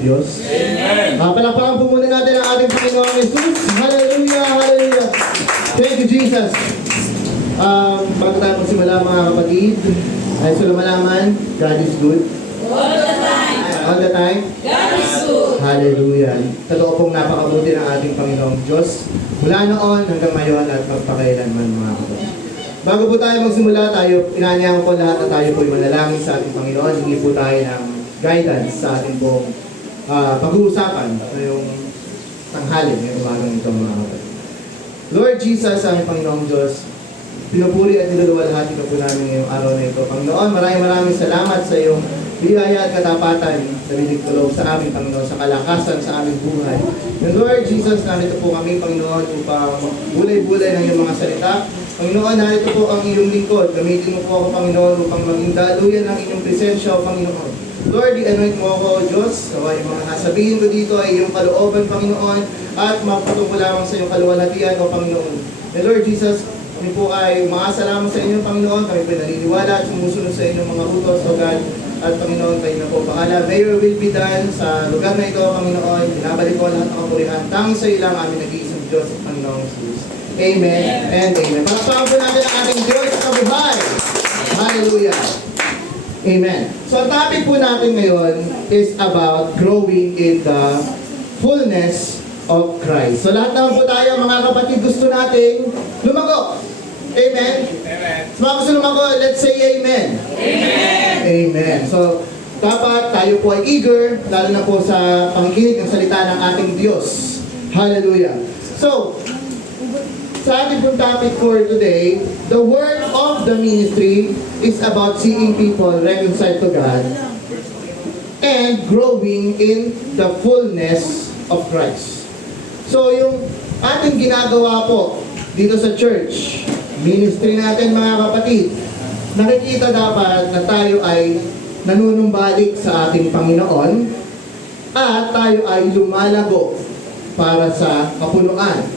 Diyos? Amen. Palakpakan po muna natin ang ating Panginoong Jesus. Hallelujah! Hallelujah! Thank you, Jesus! Bago tayo magsimula mga kapatid, ay sila malaman, God is good. All the time. All the time. God is good. Hallelujah! Totoo pong napakabuti ng ating Panginoong Diyos. Mula noon hanggang ngayon at magpakailanman mga kapatid. Bago po tayo magsimula, inaanyahan ko lahat na tayo po manalangin sa ating Panginoon. Hindi po tayo ng guidance sa ating pong pag-uusapan ngayong tanghali, ngayong umagang ito mga kapatid. Lord Jesus, aming Panginoong Diyos, pinupuri at niluluwalhati ka po namin ngayong araw na ito. Panginoon, maraming salamat sa iyong biyaya at katapatan na binigtulog sa aming Panginoon, sa kalakasan sa aming buhay. And Lord Jesus, narito po kami, Panginoon, upang bulay-bulay ng iyong mga salita. Panginoon, narito po ang iyong lingkod. Gamitin mo po ako, Panginoon, upang maging daluyan ng inyong presensya, O Panginoon. Lord, i-anoint mo ako, Diyos. Kawa yung mga nasabihin ko dito ay iyong kalooban, Panginoon, at maputong ko lamang sa iyong kaluwalhatian, O Panginoon. And Lord Jesus, kami po ay umakasalamat sa inyo, Panginoon. Kami po naniniwala at sumusunod sa inyong mga utos, O God. At Panginoon, kayo na po bahala. May your will be done sa lugar na ito, Panginoon. Binabalik ko lahat ng kapurihan. Tanging sa iyo lang aming nag-iisang Diyos at Panginoong Jesus. Amen and amen. Palakpakan po natin ang ating Diyos sa kabuhay. Hallelujah. Amen. So ang topic po natin ngayon is about growing in the fullness of Christ. So lahat naman po tayo mga kapatid gusto nating lumago. Amen? Amen. So mga gusto lumago, let's say amen. Amen. Amen. So dapat tayo po ay eager, lalo na po sa pakikinig ng salita ng ating Diyos. Hallelujah. So, sa ating pong topic for today, the work of the ministry is about seeing people reconciled to God and growing in the fullness of Christ. So yung ating ginagawa po dito sa church, ministry natin mga kapatid, nakikita dapat na tayo ay nanunumbalik sa ating Panginoon at tayo ay lumalago para sa kapunuan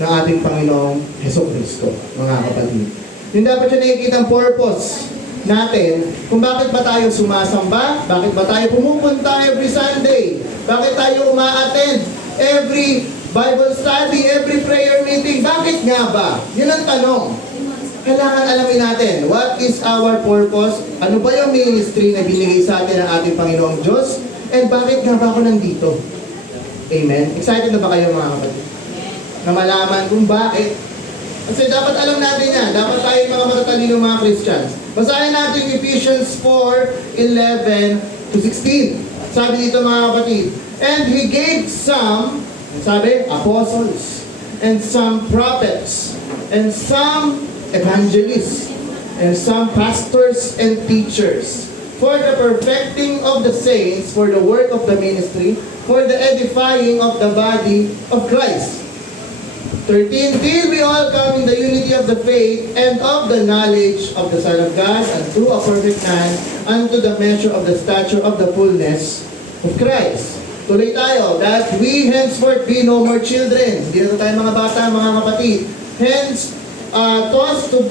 ng ating Panginoong Hesukristo, mga kapatid. Yung dapat yung nakikita ang purpose natin kung bakit ba tayo sumasamba, bakit ba tayo pumupunta every Sunday, bakit tayo uma-attend every Bible study, every prayer meeting, bakit nga ba? Yun ang tanong. Kailangan alamin natin, what is our purpose? Ano ba yung ministry na binigay sa atin ng ating Panginoong Diyos? And bakit nga ba ako nandito? Amen? Excited na ba kayo mga kapatid? Na malaman kung bakit. Kasi dapat alam natin yan. Dapat tayo mga matatalino mga Christians. Basahin natin Ephesians 4:11 to 16. Sabi dito mga kapatid, and He gave some, sabi, apostles, and some prophets, and some evangelists, and some pastors and teachers, for the perfecting of the saints, for the work of the ministry, for the edifying of the body of Christ. 13, till we all come in the unity of the faith and of the knowledge of the Son of God, and through a perfect man, unto the measure of the stature of the fullness of Christ. Tuloy tayo, that we henceforth be no more children. Hindi na tayo mga bata, mga kapatid. Hence, tossed to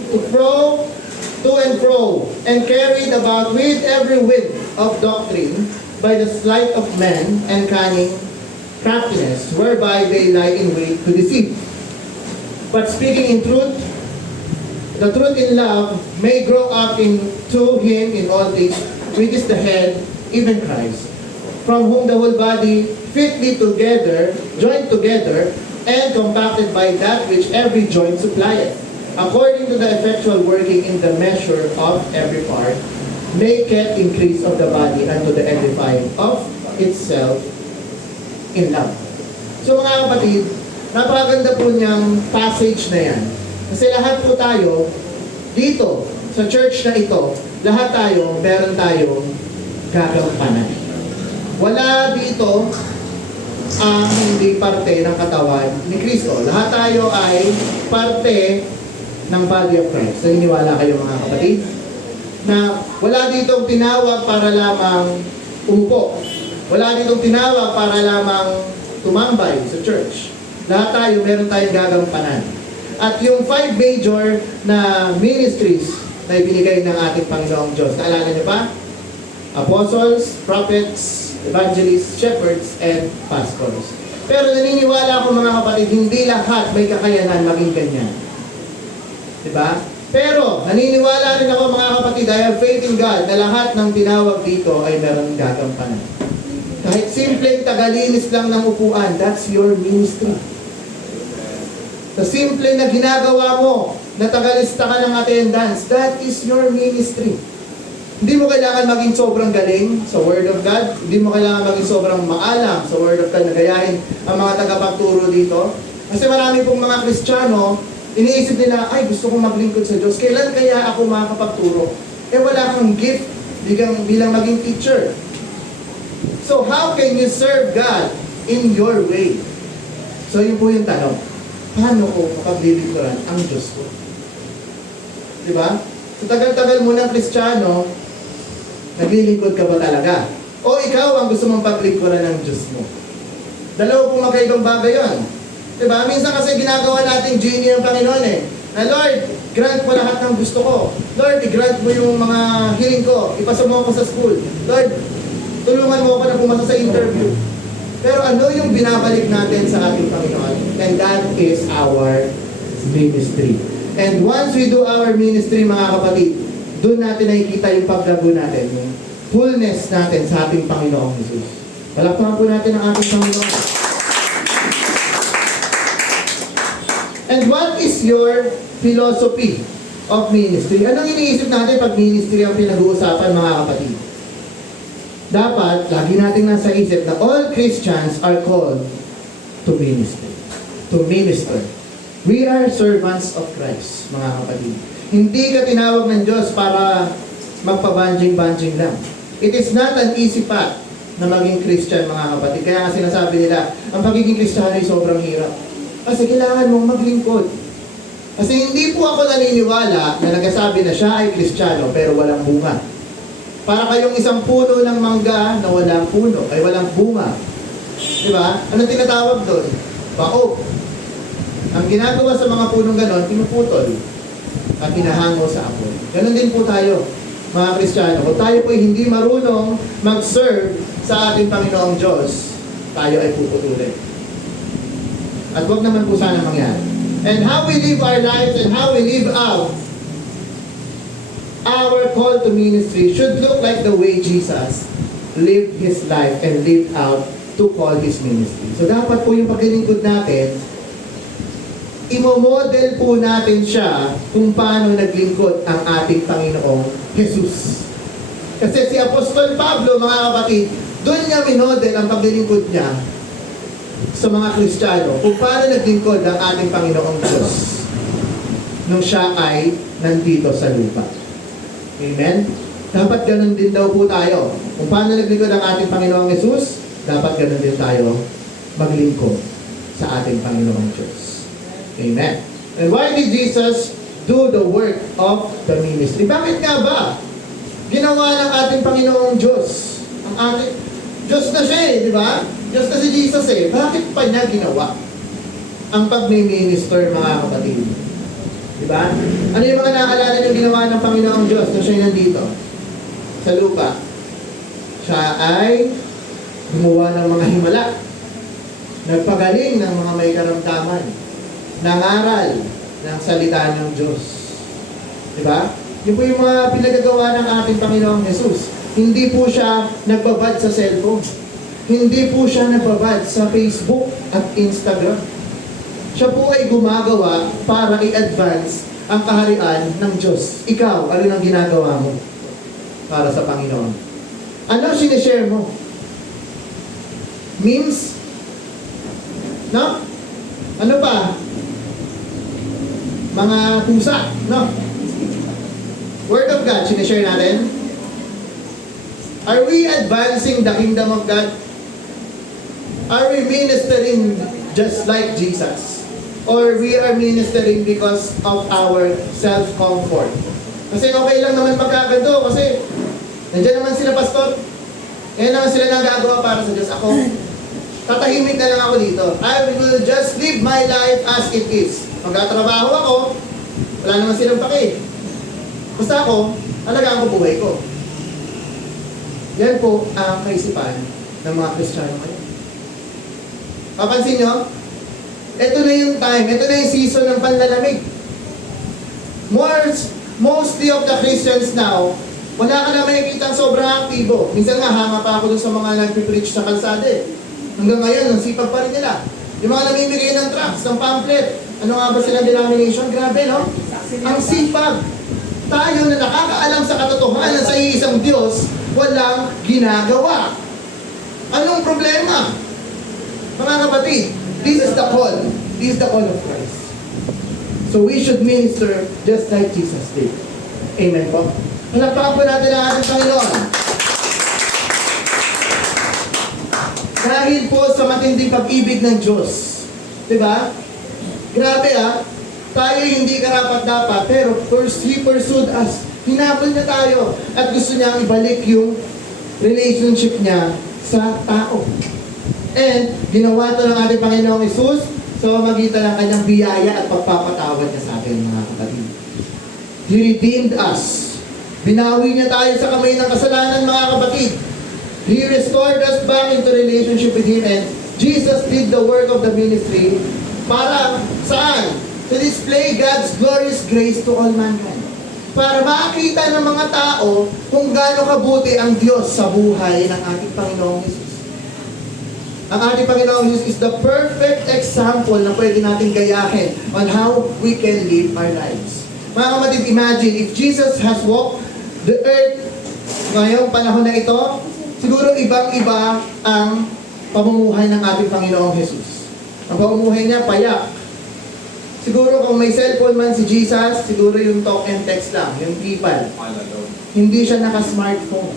and fro, and carried about with every wind of doctrine, by the sleight of men and cunning craftiness, whereby they lie in wait to deceive. But speaking in truth, the truth in love may grow up into Him in all things, which is the head, even Christ, from whom the whole body fitly together, joined together, and compacted by that which every joint supplieth, according to the effectual working in the measure of every part, maketh increase of the body unto the edifying of itself in love. So mga kapatid, napakaganda po niyang passage na yan. Kasi lahat po tayo, dito, sa church na ito, lahat tayo, meron tayong gagampanan. Wala dito ang hindi parte ng katawan ni Kristo. Lahat tayo ay parte ng body of Christ. Naniniwala kayo mga kapatid? Na wala ditong tinawag para lamang umupo. Wala ditong tinawag para lamang tumambay sa church. Lahat tayo, meron tayong gagampanan. At yung 5 major na ministries na ibinigay ng ating Panginoong Diyos. Naalala niyo ba? Apostles, prophets, evangelists, shepherds, and pastors. Pero naniniwala ako mga kapatid, hindi lahat may kakayanan maging ganyan. Diba? Pero naniniwala rin ako mga kapatid, I have faith in God na lahat ng tinawag dito ay meron gagampanan. Kahit simpleng tagalinis lang ng upuan, that's your ministry. Sa simple na ginagawa mo, na tagalista ka ng attendance, that is your ministry. Hindi mo kailangan maging sobrang galing sa Word of God. Hindi mo kailangan maging sobrang maalam sa Word of God na gayahin ang mga tagapagturo dito. Kasi marami pong mga Kristiyano, iniisip nila, ay gusto kong maglingkod sa Diyos. Kailan kaya ako makakapagturo? Eh wala kang gift bilang maging teacher. So how can you serve God in your way? So yun po yung tanong. Paano ko makaglilingkuran ang Diyos ko? Diba? Sa tagal-tagal mo ng Kristiyano, naglilingkod ka ba talaga? O ikaw ang gusto mong paglingkuran ng Diyos mo? Dalawa pong magkaibang bagay yun. Diba? Minsan kasi ginagawa natin genie ng Panginoon eh. Na Lord, grant mo lahat ng gusto ko. Lord, i-grant mo yung mga hiling ko. Ipasa mo ako sa school. Lord, tulungan mo ako na pumasa sa interview. Pero ano yung binabalik natin sa ating Panginoon? And that is our ministry. And once we do our ministry, mga kapatid, doon natin nakikita yung paglago natin, yung fullness natin sa ating Panginoong Jesus. Palakpakan po natin ang ating Panginoon. And what is your philosophy of ministry? Anong iniisip natin pag ministry ang pinag-uusapan, mga kapatid? Dapat, lagi natin nasa isip na all Christians are called to ministry. To minister. We are servants of Christ, mga kapatid. Hindi ka tinawag ng Diyos para magpabanjing-banjing lang. It is not an easy path na maging Christian, mga kapatid. Kaya nga sinasabi nila, ang pagiging Kristiyano ay sobrang hirap. Kasi kailangan mong maglingkod. Kasi hindi po ako naniniwala na nagsasabi na siya ay Kristiyano pero walang bunga. Para kayong isang puno ng mangga na walang puno, ay walang bunga. Diba? Anong tinatawag doon? Baog. Ang ginagawa sa mga punong ganon, pinuputol at hinahango sa apoy. Ganon din po tayo, mga Kristiyano. Kung tayo po hindi marunong mag-serve sa ating Panginoong Diyos, tayo ay puputulin. At huwag naman po sana mangyari. And how we live our lives and how we live out our call to ministry should look like the way Jesus lived His life and lived out to call His ministry. So dapat po yung paglilingkod natin, imomodel po natin siya kung paano naglingkod ang ating Panginoong Jesus. Kasi si Apostol Pablo, mga kapatid, doon niya minodel ang paglilingkod niya sa mga Kristiyano kung paano naglingkod ang ating Panginoong Diyos nung siya ay nandito sa lupa. Amen? Dapat ganun din daw po tayo. Kung paano naglingkod ang ating Panginoong Jesus, dapat ganun din tayo maglingkod sa ating Panginoong Diyos. Amen. And why did Jesus do the work of the ministry? Bakit nga ba ginawa ng ating Panginoong Diyos? Ang ating Diyos na siya eh, di ba? Diyos na si Jesus eh. Bakit pa niya ginawa ang pag-minister, mga kapatid? Diba? Ano yung mga naalala yung ginawa ng Panginoong Diyos na siya nandito? Sa lupa. Siya ay gumawa ng mga himala. Nagpagaling ng mga may karamdaman. Nangaral ng salita ng Diyos. Diba? Yun po yung mga pinagagawa ng ating Panginoong Jesus. Hindi po siya nagbabad sa cellphone. Hindi po siya nagbabad sa Facebook at Instagram. Siya po ay gumagawa para i-advance ang kaharian ng Diyos. Ikaw, ano nang ginagawa mo para sa Panginoon? Ano sinishare mo? Memes? No? Ano pa? Mga pusa? No? Word of God, sinishare natin? Are we advancing the kingdom of God? Are we ministering just like Jesus? Or we are ministering because of our self-comfort? Kasi okay lang naman magkaganto kasi nandiyan naman sila pastor. Ngayon naman sila nagagawa para sa Diyos. Ako, tatahimik na lang ako dito. I will just live my life as it is. Magkatrabaho ako, wala naman silang pake. Basta ako, alagaan ko buhay ko. Yan po ang kaisipan ng mga Kristiyano ngayon. Papansin nyo? Ito na yung time, ito na yung season ng panlalamig. Mostly of the Christians now, wala ka na makikita sobrang aktibo. Minsan nga, hanga pa ako dun sa mga nagpipreach sa kalsada eh. Hanggang ngayon, ang sipag pa rin nila. Yung mga namimigay ng tracts, ng pamphlet, ano nga ba silang denomination? Grabe, no? Ang sipag. Tayo na nakakaalam sa katotohanan sa iisang Diyos, walang ginagawa. Anong problema? Mga kapatid, this is the call. This is the call of Christ. So we should minister just like Jesus did. Amen po? Palakpakan po natin ang ating Panginoon. Dahil po sa matinding pag-ibig ng Diyos. Diba? Grabe tayo hindi karapat-dapat, pero He pursued us. Hinabol niya tayo at gusto niyang ibalik yung relationship niya sa tao. And ginawa ito ng ating Panginoong Hesus sa pamamagitan ng kanyang biyaya at pagpapatawad niya sa atin, mga kapatid. He redeemed us. Binawi niya tayo sa kamay ng kasalanan, mga kapatid. He restored us back into relationship with Him, and Jesus did the work of the ministry para saan? To display God's glorious grace to all mankind. Para makita ng mga tao kung gaano kabuti ang Diyos sa buhay ng ating Panginoong Hesus. Ang ating Panginoong Hesus is the perfect example na pwede natin gayahin on how we can live our lives. Mga kapatid, imagine if Jesus has walked the earth ngayong panahon na ito, siguro ibang-iba ang pamumuhay ng ating Panginoong Hesus. Ang pamumuhay niya, payak. Siguro kung may cellphone man si Jesus, siguro yung talk and text lang, yung keypad. Hindi siya naka-smartphone.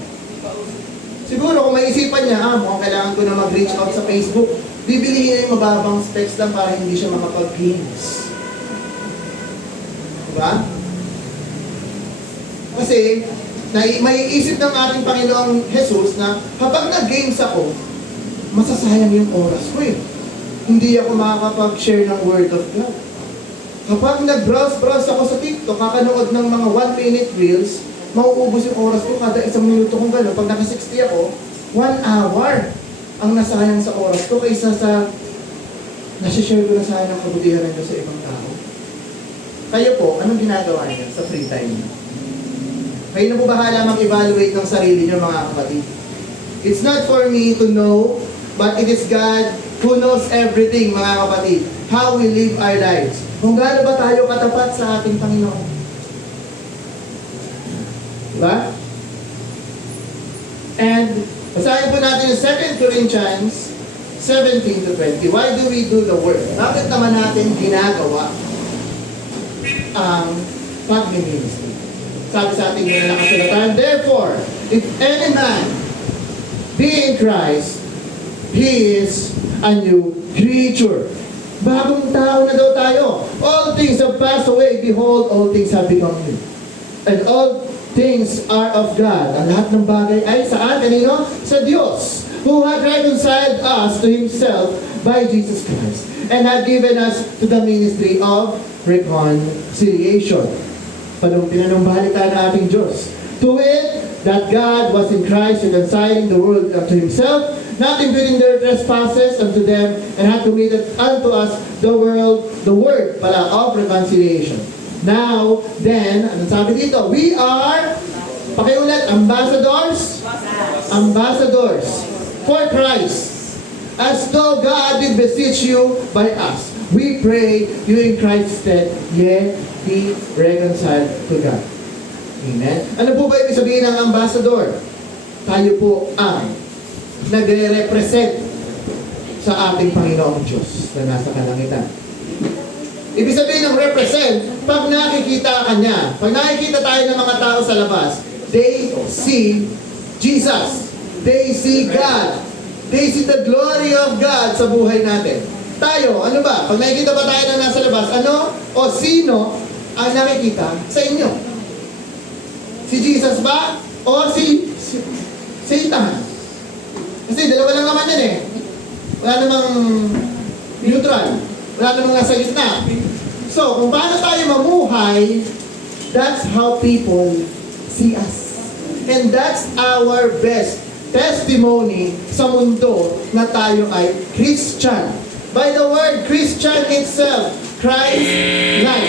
Siguro kung may isipan niya, mukhang kailangan ko na mag-reach out sa Facebook, bibilihin niya yung mababang specs lang para hindi siya makapag-games. Diba? Kasi, may isip ng ating Panginoong Jesus na kapag nag-games ako, masasayang yung oras ko eh. Hindi ako makakapag-share ng Word of God. Kapag nag-browse ako sa TikTok, kakanood ng mga 1-minute reels, mauubos yung oras ko kada isang minuto kung gano'n. Pag naka-60 ako, 1 hour ang nasayang sa oras ko kaysa sa nasishare ko na sana ng kabutihan nito sa ibang tao. Kayo po, anong ginagawa niyo sa free time niyo? Kayo na po bahala mag-evaluate ng sarili niyo, mga kapatid. It's not for me to know, but it is God who knows everything, mga kapatid. How we live our lives. Kung gaano ba tayo katapat sa ating Panginoon. Diba? And, basahin po natin yung 2 Corinthians 17 to 20. Why do we do the work? Bakit naman natin ginagawa ang pag-ministry? Sabi sa ating mga nakasulatan, therefore, if any man be in Christ, he is a new creature. Bagong tao na daw tayo. All things have passed away. Behold, all things have become new. And all things are of God. Ang lahat ng bagay ay saan? Kanino? Sa Diyos, who had reconciled us to Himself by Jesus Christ, and had given us to the ministry of reconciliation. Pinanumbalik na ating Diyos. To it, that God was in Christ reconciling the world unto Himself, not imputing their trespasses unto them, and had committed unto us the word pala of reconciliation. Now, then, anong sabi dito? We are, pakiulit, ambassadors for Christ. As though God did beseech you by us. We pray you in Christ's stead, yet be reconciled to God. Amen? Ano po ba ibig sabihin ng ambassador? Tayo po ang nagre-represent sa ating Panginoong Diyos na nasa kalangitan. Ibig sabihin ng represent, pag nakikita ka niya, pag nakikita tayo ng mga tao sa labas, they see Jesus. They see God. They see the glory of God sa buhay natin. Tayo, ano ba? Pag nakikita ba tayo na nasa labas, ano o sino ang nakikita sa inyo? Si Jesus ba? O si Satan? Kasi dalawa lang naman yan eh. Wala namang neutral. Wala namang nasa gitna. So, kung paano tayo mamuhay, that's how people see us. And that's our best testimony sa mundo na tayo ay Christian. By the word Christian itself, Christ-like.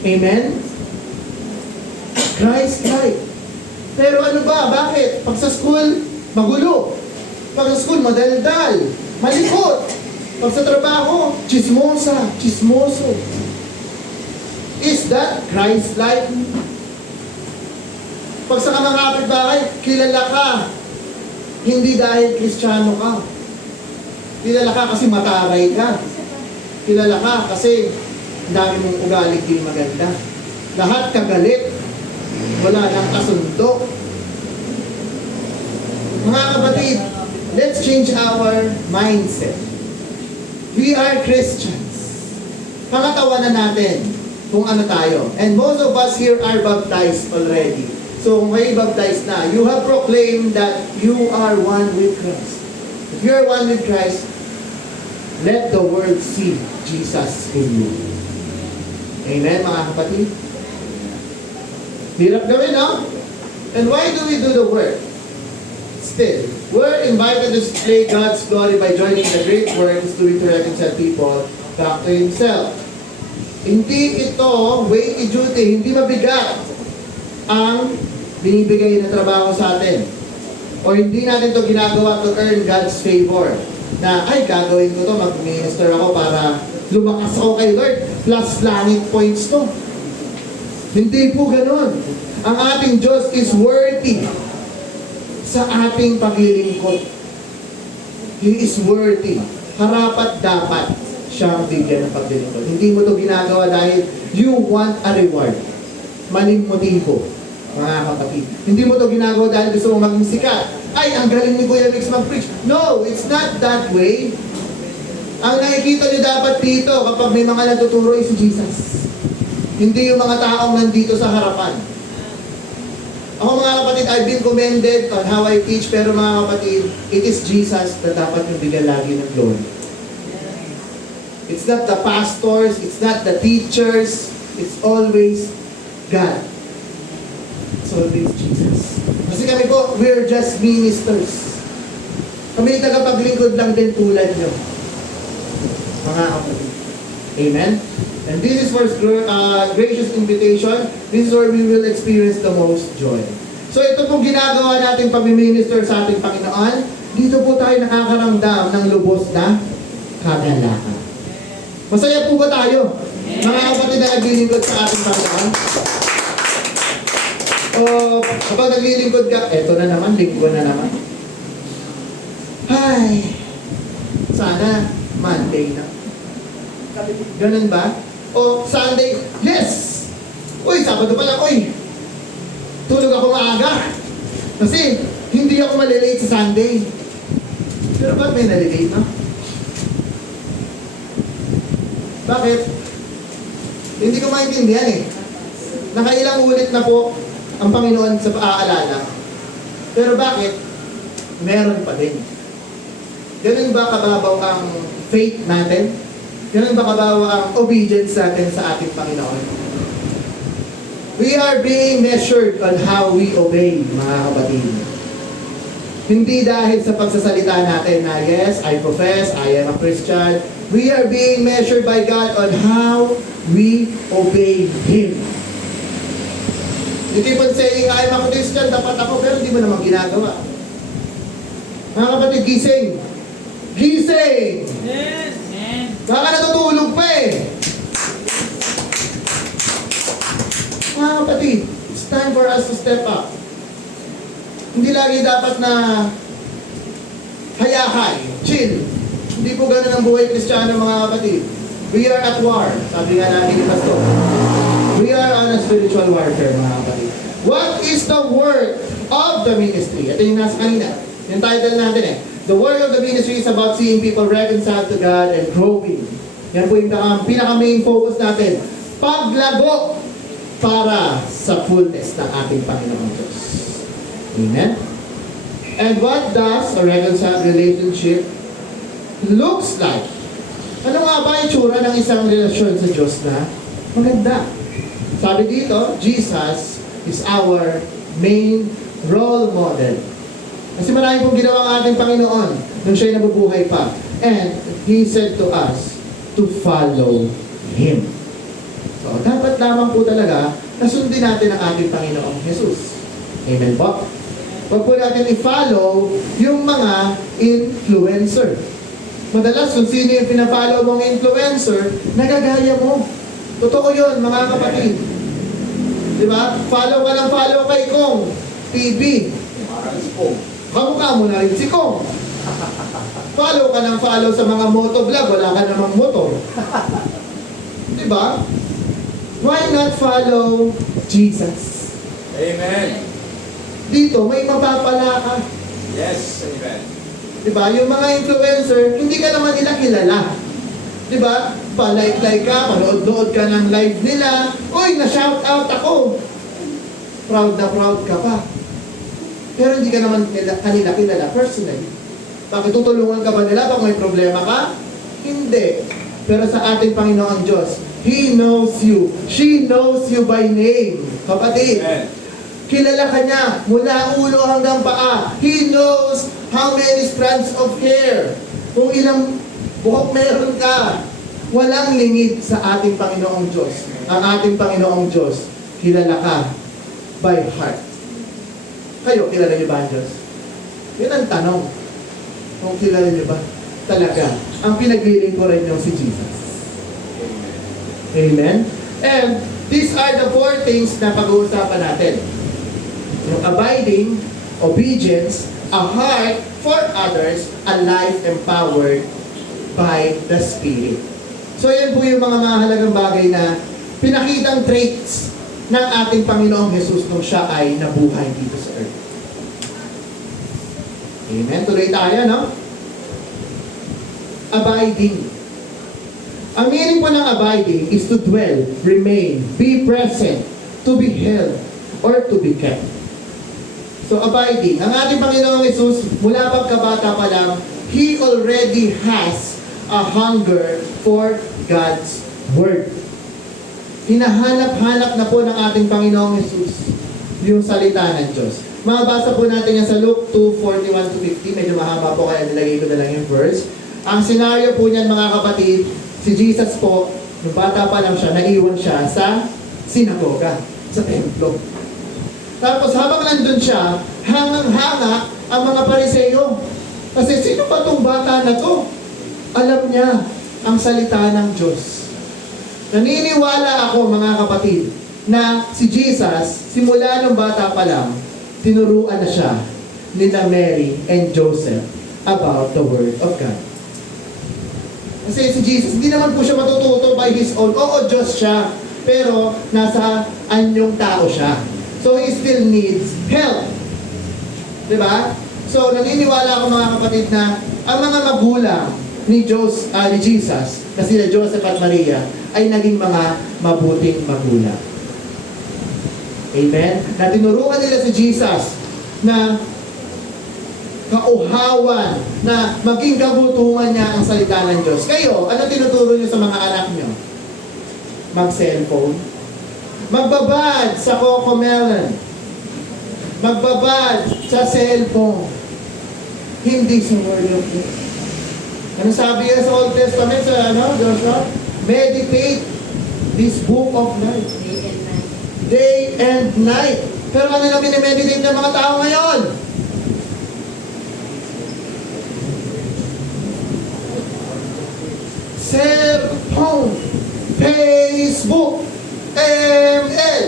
Amen? Christ-like. Pero ano ba? Bakit? Pag sa school, magulo. Pag sa school, madaldal. Malikot. Pag sa trabaho, chismosa, chismoso. Is that Christ-like? Pag sa kamakapit bahay, kilala ka. Hindi dahil Kristiyano ka. Kilala ka kasi mataray ka. Kilala ka kasi dami mong ugali di maganda. Lahat kagalit. Wala nang kasundo. Mga kapatid, let's change our mindset. We are Christians. Pangatawanan natin kung ano tayo. And most of us here are baptized already. So kung kayo baptized na, you have proclaimed that you are one with Christ. If you are one with Christ, let the world see Jesus in you. Amen, mga kapatid? Hirap gawin, no? And why do we do the work? Still, we're invited to display God's glory by joining the great works doing to reconcile people back to Himself. Hindi ito weighty duty, hindi mabigat ang binibigay na trabaho sa atin. O hindi natin ito ginagawa to earn God's favor. Na, ay, gagawin ko to, mag-minister ako para lumakas ako kay Lord, plus langit points to. Hindi po ganun. Ang ating Diyos is worthy sa ating paglilingkod. He is worthy. Harapat dapat siyang bigyan ng paglilingkod. Hindi mo to ginagawa dahil you want a reward. Maling motibo, mga kapatid. Hindi mo to ginagawa dahil gusto mong maging sikat. Ay, ang galing ni Kuya Mix mag-preach. No, it's not that way. Ang nakikita niyo dapat dito kapag may mga natuturo is si Jesus. Hindi yung mga taong nandito sa harapan. Ako mga kapatid, I've been commended on how I teach, pero mga kapatid, it is Jesus na dapat yung bigyan lagi ng glory. It's not the pastors, it's not the teachers, it's always God. It's always Jesus. Kasi kami po, we're just ministers. Kami tagapaglingkod lang din tulad nyo. Mga kapatid. Amen? And this is for gracious invitation. This is where we will experience the most joy. So ito pong ginagawa natin pag-minister sa ating Panginoon, dito po tayo nakakaramdam ng lubos na kagalakan. Masaya po ba tayo? Mga kapatid na naglilingkod sa ating Panginoon? O kapag naglilingkod ka, eto na naman, lingkod na naman. Ay, sana Monday na. Ganun ba? O Sunday, yes! Uy, Sabado pa lang, uy! Tulog ako maaga. Kasi, hindi ako malilate sa Sunday. Pero ba't may nalilate, no? Bakit? Hindi ko maintindihan eh. Nakailang ulit na po ang Panginoon sa paaalala. Pero bakit? Meron pa din. Ganun ba kababaw ang faith natin? Ganun ba kabawa ang obedience natin sa ating Panginoon? We are being measured on how we obey, mga kapatid. Hindi dahil sa pagsasalita natin na, yes, I profess, I am a Christian. We are being measured by God on how we obey Him. You keep on saying, I am a Christian, dapat ako, pero hindi mo naman ginagawa. Mga kapatid, gising! Gising! Amen. Baka natutulog pa eh. Mga kapatid, it's time for us to step up. Hindi lagi dapat na hayahay, chill. Hindi po ganun ang buhay Kristiyano, mga kapatid. We are at war. Sabi nga natin ni Pastor. We are on a spiritual warfare, mga kapatid. What is the work of the ministry? Ito yung nasa kanina. Yung title natin eh. The work of the ministry is about seeing people reconciled to God and growing. Yan po yung pinaka-main focus natin. Paglago para sa fullness ng ating Panginoon Diyos. Amen? And what does a reconciled relationship looks like? Ano nga ba yung tsura ng isang relasyon sa Diyos na maganda? Sabi dito, Jesus is our main role model. Kasi marami pong ginawa ang ating Panginoon nung siya'y nabubuhay pa. And He said to us to follow Him. So, dapat lamang po talaga na sundin natin ang ating Panginoong Jesus. Amen po? Huwag po natin i-follow yung mga influencer. Madalas kung sino yung pinafollow mong influencer, nagagaya mo. Totoo yun, mga kapatid. Diba? Follow ka ng follow kay Kong TV. Kamukha mo na rin si Kong. Follow ka ng follow sa mga motovlog, wala ka namang motor. Diba? Why not follow Jesus? Amen. Dito, may mapapala ka. Yes, amen. Diba? Yung mga influencer, hindi ka naman nila kilala. Diba? Pa-like ka, panood-nood ka ng live nila. Uy, na-shout out ako. Proud na proud ka pa. Pero hindi ka naman kanila kilala personally. Bakit tutulungan ka ba nila pag may problema ka? Hindi. Pero sa ating Panginoon Diyos, He knows you. She knows you by name. Kapatid, Amen. kilala ka niya mula ulo hanggang paa. He knows how many strands of hair. Kung ilang buhok meron ka. Walang lingid sa ating Panginoong Diyos. Ang ating Panginoong Diyos, kilala ka by heart. Kayo, kilala niyo ba ang Diyos? Yun ang tanong. Kung kilala niyo ba talaga ang pinaglilingkuran niyo si Jesus. Amen? And these are the 4 things na pag-uusapan natin. Yung abiding, obedience, a heart for others, a life empowered by the Spirit. So yan po yung mga mahalagang bagay na pinakitang traits ng ating Panginoong Jesus nung siya ay nabuhay dito sa earth. Amen? Tuloy tayo, no? Abiding. Ang meaning po ng abiding is to dwell, remain, be present, to be held, or to be kept. So abiding, ang ating Panginoong Jesus, mula pagkabata pa lang, He already has a hunger for God's Word. Hinahanap-hanap na po ng ating Panginoong Jesus yung salita ng Diyos. Mabasa po natin yan sa Luke 2:41-50, medyo mahaba po kaya nilagay ko na lang yung verse. Ang senaryo po niyan mga kapatid, si Jesus po, nung bata pa lang siya, naiwan siya sa sinagoga, sa templo. Tapos habang nandun siya, hangang-hanga ang mga Pariseo. Kasi sino ba itong bata na to? Alam niya ang salita ng Diyos. Naniniwala ako mga kapatid na si Jesus, simula nung bata pa lang, tinuruan na siya nila Mary and Joseph about the Word of God. Kasi si Jesus, hindi naman po siya matututo by His own. Oo, Diyos siya. Pero nasa anyong tao siya. So He still needs help. Diba? So naniniwala ako mga kapatid na ang mga magulang ni Jesus, na sila Joseph at Maria, ay naging mga mabuting magulang. Amen? Na tinuruan nila si Jesus na kauhawan, na maging kabutungan niya ang salita ng Diyos. Kayo, ano tinuturo niyo sa mga anak niyo? Mag-cellphone? Magbabad sa Cocomelon? Magbabad sa cellphone? Hindi sa Word of God. Ano sabi niya sa Old Testament sa Joshua? Meditate this book of life. Day and night. Pero ano na minimeditate ng mga tao ngayon? Cellphone, Facebook, ML.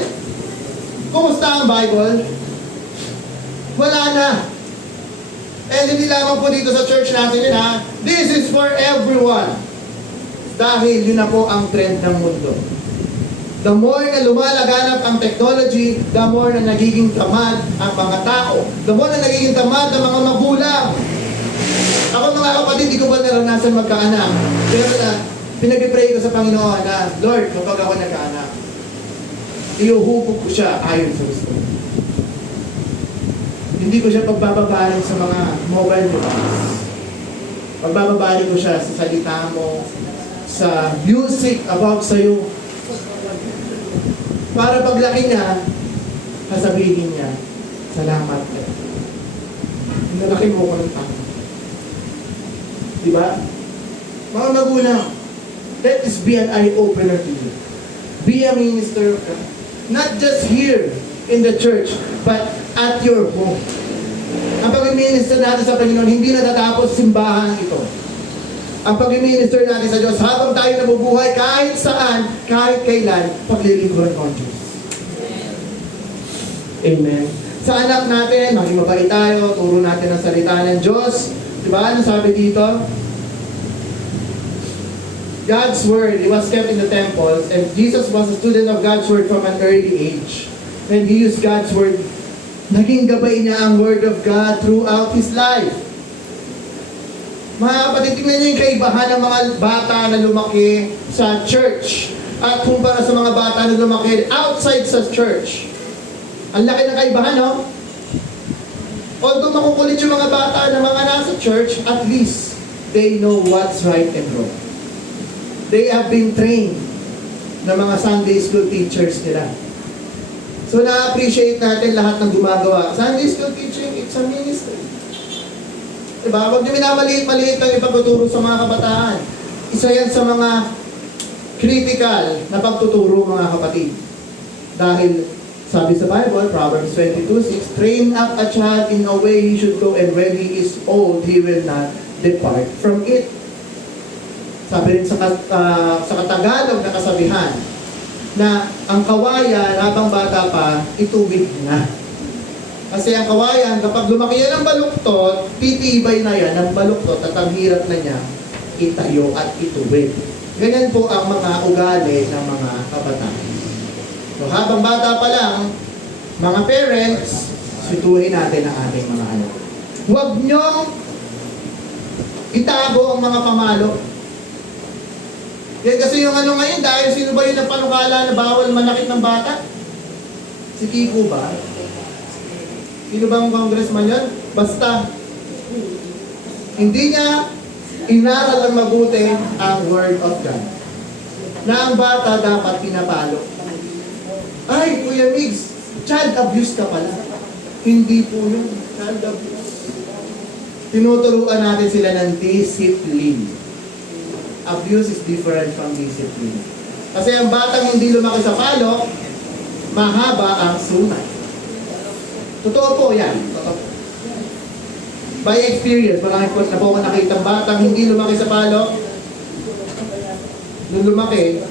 Kumusta ang Bible? Wala na. And hindi lamang po dito sa church natin yun ha. This is for everyone. Dahil yun na po ang trend ng mundo. The more na lumalaganap ang technology, the more na nagiging tamad ang mga tao. The more na nagiging tamad ang mga magulang. Ako mga kapatid, di ko ba naranasan magkaanak? Pero pinag-pray ko sa Panginoon na, Lord, kapag ako nagkaanak, iuhubog ko siya ayon sa gusto. Hindi ko siya pagbababaling sa mga mobile device. Pagbababaling ko siya sa salita mo, sa music about sa'yo. Para paglaki niya, sasabihin niya, Salamat. Nalaki mo ko ng tama. Diba? Mga magulang, let this be an eye-opener to you. Be a minister of God. Not just here in the church, but at your home. Ang pag-minister natin sa Panginoon, hindi natatapos simbahan ito. Ang pag-minister natin sa Diyos, habang tayo nabubuhay kahit saan, kahit kailan, paglilingkuran ko ang Diyos. Amen. Sa anak natin, maging mabait tayo, turo natin ang salita ng Diyos. Diba? Ano sabi dito? God's Word, it was kept in the temples, and Jesus was a student of God's Word from an early age. And he used God's Word. Naging gabay niya ang Word of God throughout his life. Mga kapatid, tingnan niyo yung kaibahan ng mga bata na lumaki sa church at kumpara sa mga bata na lumaki outside sa church. Ang laki ng kaibahan, no? Although makukulit yung mga bata na mga nasa church, at least they know what's right and wrong. They have been trained na mga Sunday school teachers nila. So na-appreciate natin lahat ng gumagawa. Sunday school teaching, it's a ministry. Diba? Huwag niyo minamaliit-maliit ang ipagtuturo sa mga kabataan. Isa yan sa mga critical na pagtuturo, mga kapatid. Dahil sabi sa Bible, Proverbs 22:6, train up a child in a way he should go, and when he is old, he will not depart from it. Sabi rin sa Katagalog na kasabihan, na ang kawayan habang bata pa, ituwid na. Kasi ang kawayan, kapag lumaki yan ng baluktot, titibay na yan ng baluktot at ang hirap na niya itayo at ituwid. Ganyan po ang mga ugali ng mga kabataan. So habang bata pa lang, mga parents, situhin natin ang ating mga anak. Huwag niyong itago ang mga pamalo. Yan kasi yung ano ngayon, dahil sino ba yung napanukala na bawal manakit ng bata? Si Kiko ba? Sino ba ang congressman yun? Basta, hindi niya inaral ang mabuti ang Word of God. Na ang bata dapat pinapalo. Ay, Kuya Migs, child abuse ka pala. Hindi po yun, child abuse. Tinuturuan natin sila ng discipline. Abuse is different from discipline. Kasi ang batang hindi lumaki sa palo, mahaba ang sunat. Totoo po yan. Totoo. By experience, marami po na po ako nakita ang batang hindi lumaki sa palo, nung lumaki,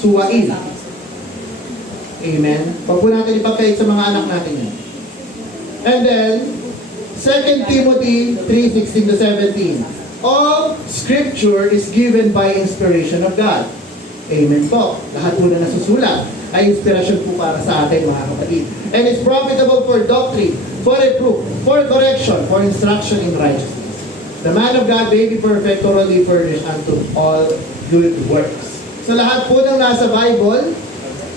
suwain. Amen? Huwag po natin ipapahit sa mga anak natin yan. And then, 2 Timothy 3:16-17. All Scripture is given by inspiration of God. Amen po. Lahat po na nasusulat ay inspirasyon po para sa atin, mga kapatid. And it's profitable for doctrine, for reproof, for correction, for instruction in righteousness. The man of God may be perfect, thoroughly furnished unto all good works. So lahat po ng nasa Bible,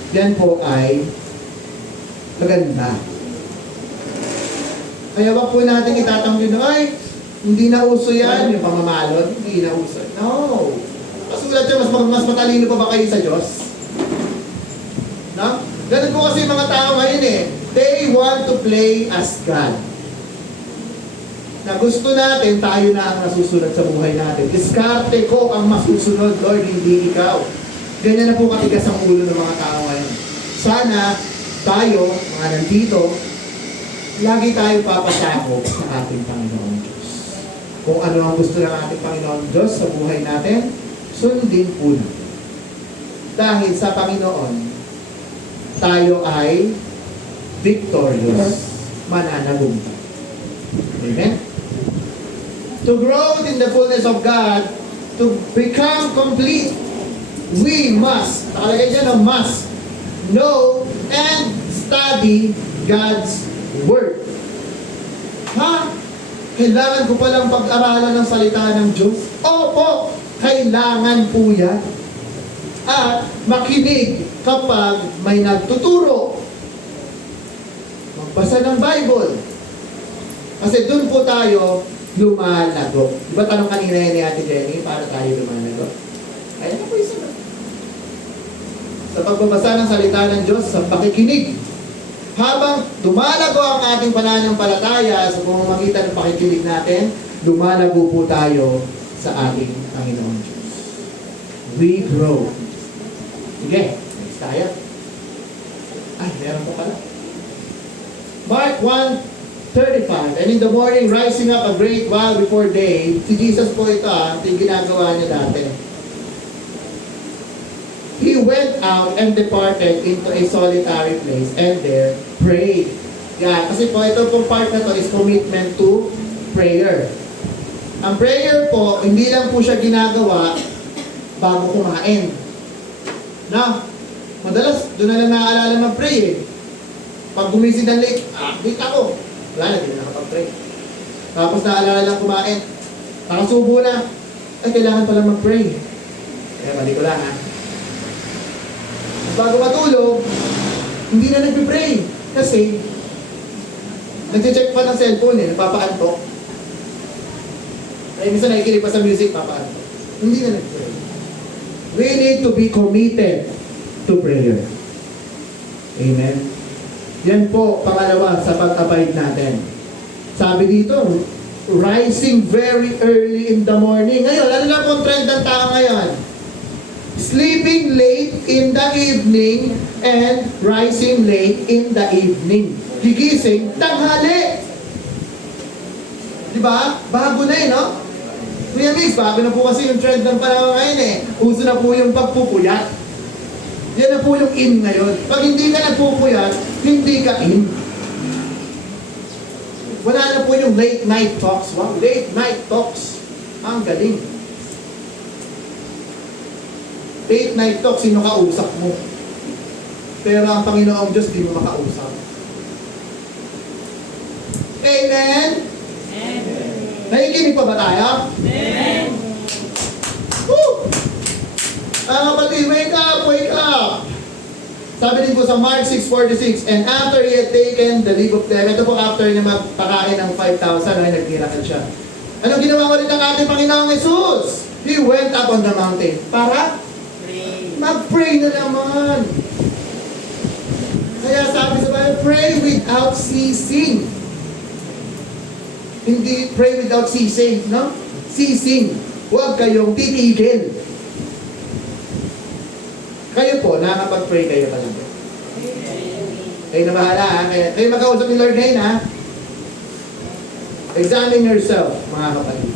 yan po ay maganda. Kaya wag po natin itatanggi na, ay, hindi na uso yan, yung pamamalon, hindi na uso. No. Kasulat siya, mas matalino pa ba kayo sa Diyos? No? Ganun po kasi mga tao ngayon eh. They want to play as God. Na gusto natin, tayo na ang nasusunod sa buhay natin. Diskarte ko ang masusunod, Lord, hindi ikaw. Ganyan na po katigas ang ulo ng mga tao ngayon. Sana tayo, mga nandito, lagi tayo papasakop sa ating Panginoon Diyos. Kung ano ang gusto ng ating Panginoon Diyos sa buhay natin, sundin po natin. Dahil sa Panginoon, tayo ay victorious, mananagumpay. Amen? To grow in the fullness of God, to become complete, we must, nakalagay dyan ang must, know and study God's Word. Ha? Kailangan ko palang pag-aralan ng salita ng Diyos? Opo, kailangan po yan. At makinig kapag may nagtuturo. Magbasa ng Bible. Kasi doon po tayo lumalago. Diba tanong kanina yan ni Ate Jenny, para tayo lumalago? Ayan na po isa na. Sa pagbabasa ng salita ng Diyos, sa pakikinig. habang dumalago ang ating pananampalataya sa pamamagitan ng pakikinig natin, lumalago po tayo sa ating Panginoon Diyos. We grow. Sige, next tayo. Ay, meron pa pala. Mark 1:35. And in the morning, rising up a great while before day, si Jesus po ito, ito yung ginagawa niya dati. He went out and departed into a solitary place and there prayed. Yan, kasi po ito pong part na to is commitment to prayer. Ang prayer po, hindi lang po siya ginagawa bago kumain. Na, madalas, doon na lang naaalala mag-pray eh. Pag gumising ng late, late ako. Wala na, hindi na nakapag-pray. Tapos naaalala lang kumain. Nakasubo na. Ay, kailangan pala mag-pray. Kaya mali ko lang ha. Bago matulog, hindi na nagpipray. Kasi, nag-check pa ng cellphone eh, nagpapaantok. Ay, minsan nakikinig pa sa music, papaantok. Hindi na nagpipray. We need to be committed to prayer. Amen? Yan po, pangalawa sa pag-abide natin. Sabi dito, rising very early in the morning. Ngayon, ano na pong trend ng tao ngayon? Sleeping late in the evening and rising late in the evening. Gigising, tanghali. Diba? Bago na no? Kuya Migs, bago na po kasi yung trend ng panahon ngayon Uso na po yung pagpupuyat. Yan na po yung in ngayon. Pag hindi ka nagpupuyat, hindi ka in. Wala na po yung late night talks. Wow, late night talks. Ang galing. Late night talk, sino kausap mo? Pero ang Panginoong Diyos, di mo makausap. Amen? Amen. Nakikinig pa ba tayo? Amen. Woo! Kapatid, wake up, wake up! Sabi din po sa Mark 6:46, and after he had taken the leave of them, ito po after niya magpakain ng 5,000, ay nagmiracle siya. Anong ginawa ko rin ng ating Panginoong Jesus? He went up on the mountain. Para? Mag-pray na naman. Kaya sabi sa Bible, pray without ceasing. Hindi pray without ceasing, no? Ceasing. Huwag kayong titigil. Kayo po, nakapag-pray kayo talaga. Kayo na bahala, ha? Kayo magkausap ni Lord ngayon, ha? Examine yourself, mga kapatid.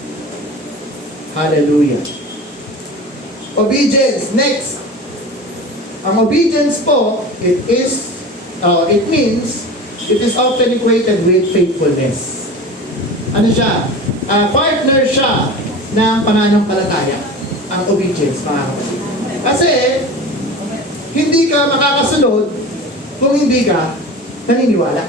Hallelujah. Obedience. Next. Ang obedience po, it means, it is often equated with faithfulness. Ano siya? Partner siya ng pananampalataya. Ang obedience, mga kapatid. Kasi, hindi ka makakasunod kung hindi ka naniniwala.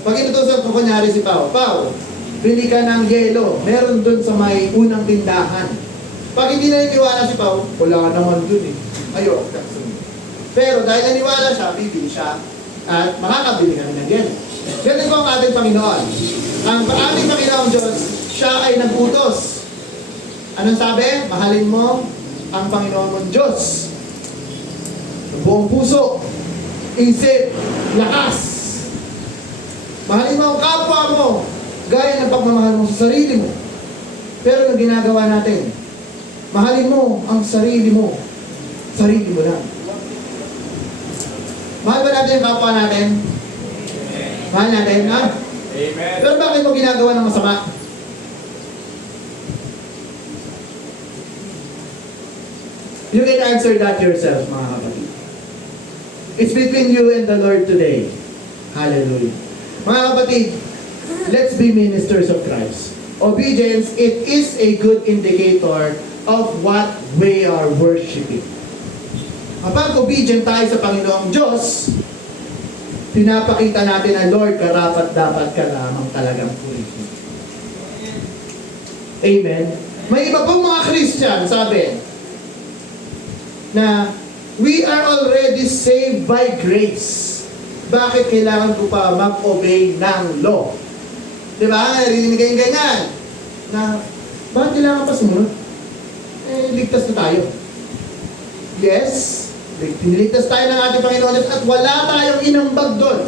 Pag inutusan ko kunyari si Pao, Pao, bili ka ng yelo, meron dun sa may unang tindahan. Pag hindi naniniwala si Pao, wala naman dun Ayoko. Pero dahil naniwala siya, bibili siya at makakabili kami ng yelo. Ganun po ang ating Panginoon. Ang ating Panginoon Diyos, siya ay nag-utos. Anong sabi? Mahalin mo ang Panginoon mong Diyos. Buong puso, isip, lakas. Mahalin mo ang kapwa mo, gaya ng pagmamahal mo sa sarili mo. Pero ang ginagawa natin, mahalin mo ang sarili mo. Sarili mo lang. Mahal ba natin yung kapwa natin? Mahal natin, ha? Amen. Pero bakit mo ginagawa ng masama? You can answer that yourself, mga kapatid. It's between you and the Lord today. Hallelujah. Mga kapatid, let's be ministers of Christ. Obedience, it is a good indicator of what we are worshiping. Kapag obedient tayo sa Panginoong Diyos, pinapakita natin na Lord, karapat-dapat ka lamang talagang purihin. Amen? May iba pong mga Christian, sabi, na we are already saved by grace. Bakit kailangan ko pa mag-obey ng law? Diba? Narinig kayong ganyan. Na, bakit kailangan pa sumunod? Ligtas na tayo. Yes, Piniligtas tayo ng ating Panginoon Diyos at wala tayong inambag doon.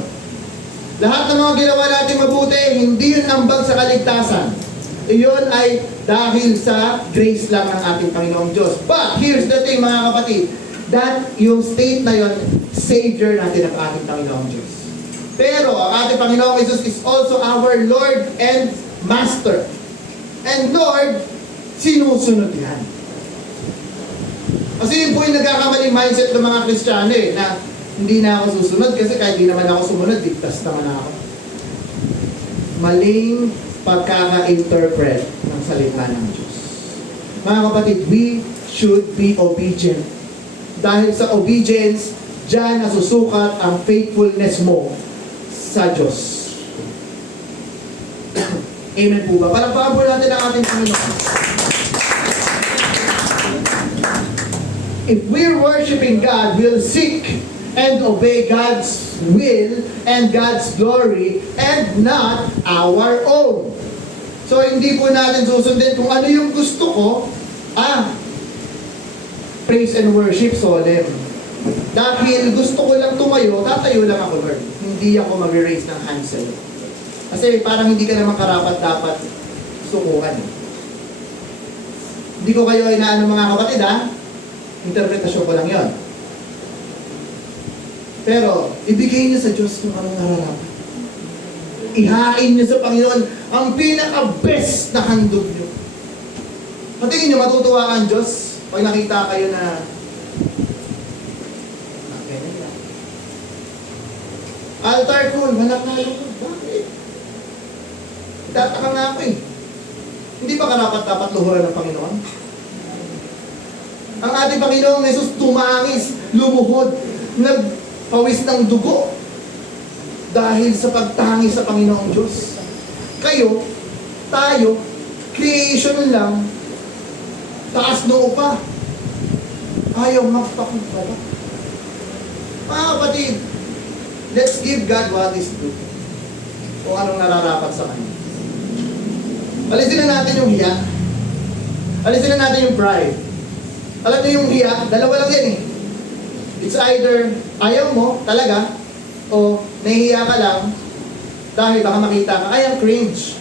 Lahat ng mga ginawa natin mabuti, hindi yun ambag sa kaligtasan. Iyon ay dahil sa grace lang ng ating Panginoong Diyos. But here's the thing mga kapatid, that yung state na yun, Savior natin ang ating Panginoong Diyos. Pero ang ating Panginoong Jesus is also our Lord and Master. And Lord, sinusunod yan. Kasi yun po yung nagkakamaling mindset ng mga Kristiyano na hindi na ako susunod kasi kahit di naman ako sumunod, ligtas naman ako. Maling pagkaka-interpret ng salita ng Diyos. Mga kapatid, we should be obedient. Dahil sa obedience, diyan nasusukat ang faithfulness mo sa Diyos. Amen po ba? Palagpakan po natin ang ating Panginoon. If we're worshiping God, we'll seek and obey God's will and God's glory and not our own. So hindi po natin susundin kung ano yung gusto ko. Praise and worship solemn. Dahil gusto ko lang tumayo, tatayo lang ako, Lord. Hindi ako mag-raise ng hands sa'yo. Kasi parang hindi ka naman karapat-dapat sukuhan. Hindi ko kayo inaano mga kapatid interpretasyon ko lang yon. Pero, ibigay niyo sa Diyos kung anong nararapat. Ihain niyo sa Panginoon ang pinaka-best na handog niyo. Patingin niyo, matutuwa ka ang Diyos pag nakita kayo na altar call, manakalo ko. Bakit? Itataka nga ako Hindi ba karapat-dapat luhuran ng Panginoon? Ang ating Panginoong Jesus tumangis, lumuhod, nagpawis ng dugo dahil sa pagtangis sa Panginoong Diyos. Kayo, tayo, creation lang, taas noo pa. Ayaw magpakumbala. Mga kapatid, let's give God what is due. Kung anong nararapat sa Kanya. Alisin na natin yung hiya. Alisin na natin yung pride. Alam niyo yung hiya, dalawa lang yan It's either ayaw mo talaga o nahihiya ka lang dahil baka makita ka, ay, ang cringe.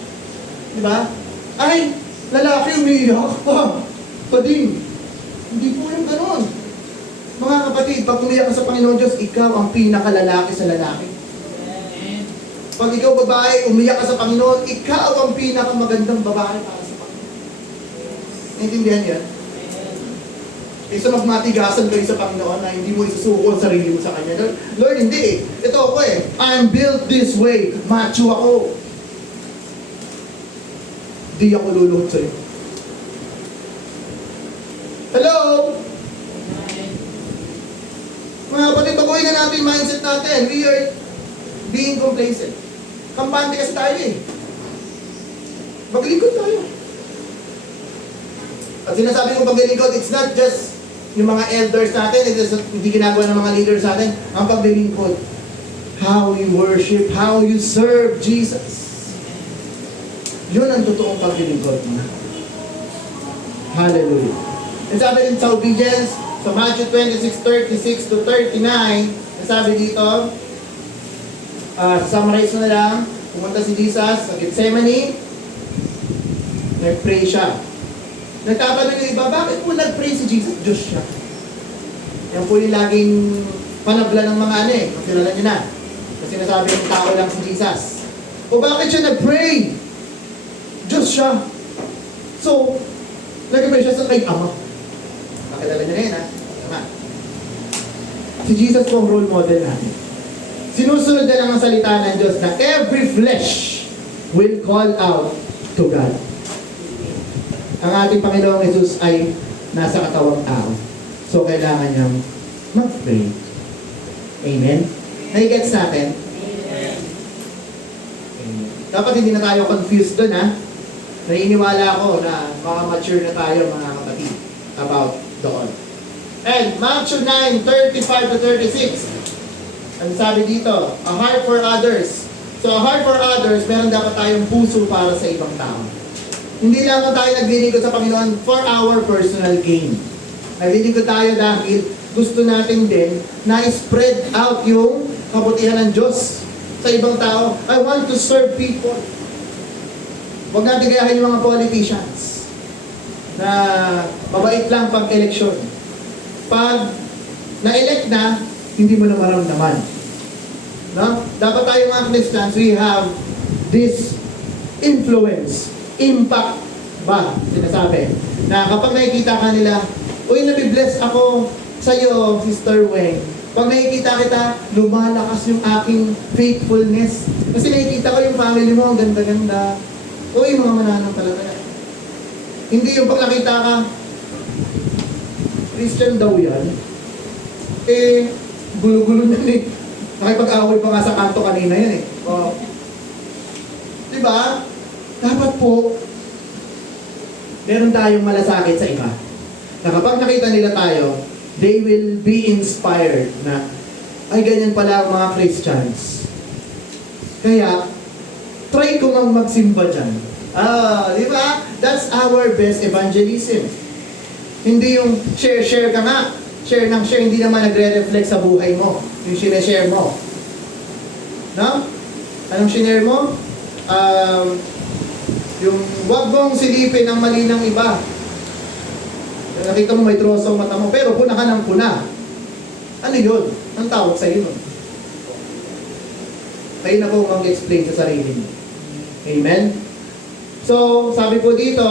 Diba? Ay, lalaki umiiyak. Pading. Hindi po yung ganon. Mga kapatid, pag umiyak ka sa Panginoon Diyos, ikaw ang pinakalalaki sa lalaki. Pag ikaw babae, umiyak ka sa Panginoon, ikaw ang pinakamagandang babae para sa Panginoon. Naintindihan yan? Kaysa magmatigasan kayo sa Panginoon na hindi mo isusuko ang sarili mo sa Kanya. Lord, hindi Ito ako I'm built this way. Macho ako. Di ako luluhod sa'yo. Hello? Mga kapatid, baguhin na natin yung mindset natin. We are being complacent. Kampante kasi tayo Maglingkod tayo. At sinasabi kong paglilingkod, it's not just yung mga elders natin, hindi ginagawa ng mga leaders natin, ang paglilingkod. How you worship, how you serve Jesus. Yun ang totoong paglilingkod mo. Hallelujah. And sabi din sa obedience, sa Matthew 26:36 to 39, sabi dito, summarize mo na lang, pumunta si Jesus sa Gethsemane, nag-pray siya. Nagtatanong yung iba, bakit po nag-pray si Jesus? Diyos siya. Yan po yung laging panabla ng mga Kilala niyo na. Kasi nasabi ng tao lang si Jesus. O bakit siya nag-pray? Diyos siya. So, nag-pray siya sa kay Ama. Nakilala niyo na yun Ama. Si Jesus po ang role model natin. Sinusunod na lang ang salita ng Diyos na every flesh will call out to God. Ang ating Panginoong Jesus ay nasa katawang tao. So, kailangan niyang mag-pray. Amen? Nai-gets natin? Amen. Dapat hindi na tayo confused doon, Naniniwala ako na mature na tayo, mga kapatid, about doon. And Matthew 9:35 to 36. Ang sabi dito, a heart for others. So, a heart for others, meron dapat tayong puso para sa ibang tao. Hindi lang tayo naglilingkod sa Panginoon for our personal gain. Naglilingkod tayo dahil gusto natin din na spread out yung kabutihan ng Diyos sa ibang tao. I want to serve people. Huwag natin gayahin yung mga politicians na mabait lang pag eleksyon. Pag na-elect na, hindi mo na maramdaman. No? Dapat tayo mga Christians, we have this influence, impact ba, sinasabi, na kapag nakikita ka nila, uy, nabibless ako sa'yo, Sister Weng. Pag nakikita kita, lumalakas yung aking faithfulness. Kasi nakikita ko yung family mo, ang ganda-ganda. Uy, mga mananampalataya. Hindi yung pag nakita ka, Christian daw yan, eh, gulo-gulo na eh. Nakipag-away pa nga sa kanto kanina yan eh. Oh. Diba? Dapat po, meron tayong malasakit sa iba. Na kapag nakita nila tayo, they will be inspired na, ay ganyan pala ang mga Christians. Kaya, try ko ngang magsimba dyan. Di ba? That's our best evangelism. Hindi yung share ka nga. Share ng share, hindi naman nagre-reflect sa buhay mo. Yung sineshare mo. No? Anong sinare mo? Yung wag mong silipin ang mali ng iba. Nakita mo may troso ang mata mo, pero puna ka ng puna. Ano yun? Ang tawag sa'yo nun? Kayo na po mag-explain sa sarili mo. Amen? So, sabi po dito,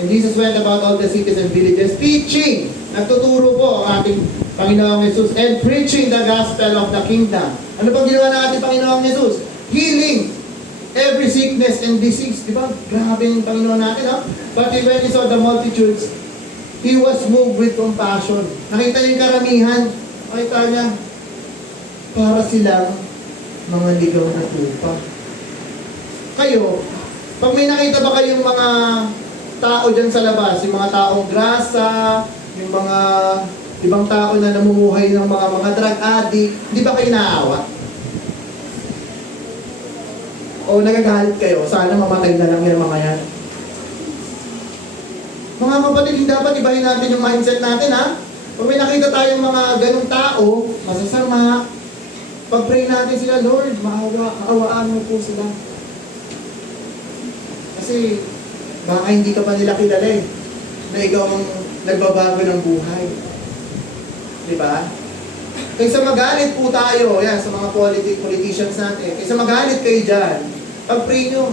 and Jesus went about all the cities and villages, teaching, nagtuturo po ang ating Panginoong Jesus, and preaching the gospel of the kingdom. Ano pang ginawa ng ating Panginoong Jesus? Healing every sickness and disease. Di ba? Grabe yung Panginoon natin, no? But when he saw the multitudes, he was moved with compassion. Nakita niyo yung karamihan. Nakita niya, para silang mga ligaw na tupa. Kayo, pag may nakita ba kayong mga tao dyan sa labas, yung mga taong grasa, yung mga ibang tao na namumuhay ng mga drug addict, di ba kayo naawa? O nagagalit kayo, sana mamatay na lang yung mga yan. Mga kapatid, hindi dapat ibahin natin yung mindset natin, ha? Pag may nakita tayong mga ganong tao, masasama, pag-pray natin sila, Lord, maawaan mo po sila. Kasi, baka hindi ka pa nila kilala eh, na ikaw ang nagbabago ng buhay. Diba? Kaysa magalit po tayo, yan, sa mga politicians natin, kaysa magalit kayo dyan, pag-pray nyo,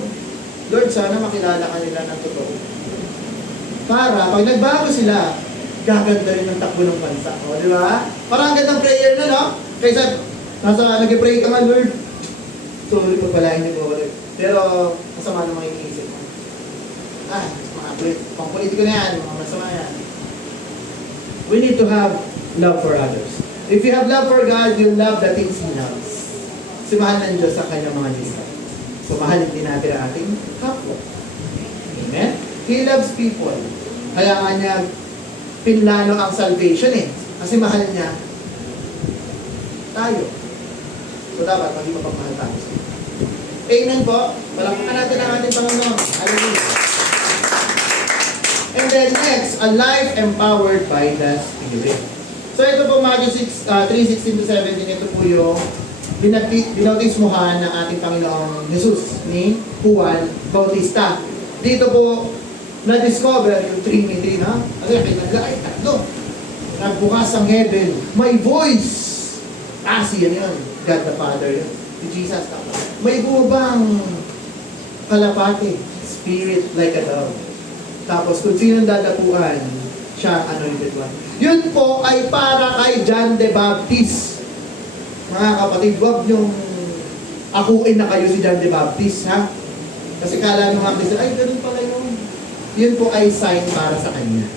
Lord, sana makilala ka nila ng totoo. Para, pag nagbago sila, gaganda rin ang takbo ng bansa. O, di ba? Parang ang gandang prayer na, no? Kaysa, nag-pray ka nga, Lord, sorry, pagpalain niyo po ulit. Pero, masama naman yung isip mo. Pang-politiko na yan, mga masama yan. We need to have love for others. If you have love for God, you love the things He loves. Kasi mahal ng Diyos sa kanyang mga nista. So, mahalin din natin ang ating kapwa. Amen? He loves people. Kaya nga niya, pinlano ang salvation eh. Kasi mahal niya tayo. So, dapat maging mapagmahal tayo. Amen po. Palakpakan natin ang ating Panginoon. Hallelujah. And then next, a life empowered by the Spirit. So ito po Matthew 3:16 to 17, ito po yung binautismuhan ng ating Panginoong Jesus ni Juan Bautista. Dito po na-discover yung Trinity, no? Kasi nakita ay tatlo. Nagbukas ang heaven. May voice. Yan yun. God the Father yun. Si Jesus. May bumabang kalapate. Spirit like a dove. Tapos kung sino dadapuan, siya anointed one. Yun po ay para kay John the Baptist. Mga kapatid, huwag niyong akuin na kayo si John the Baptist, ha? Kasi kala nyo nga kasi, ay, ganun pala yun. Yun po ay sign para sa kanya.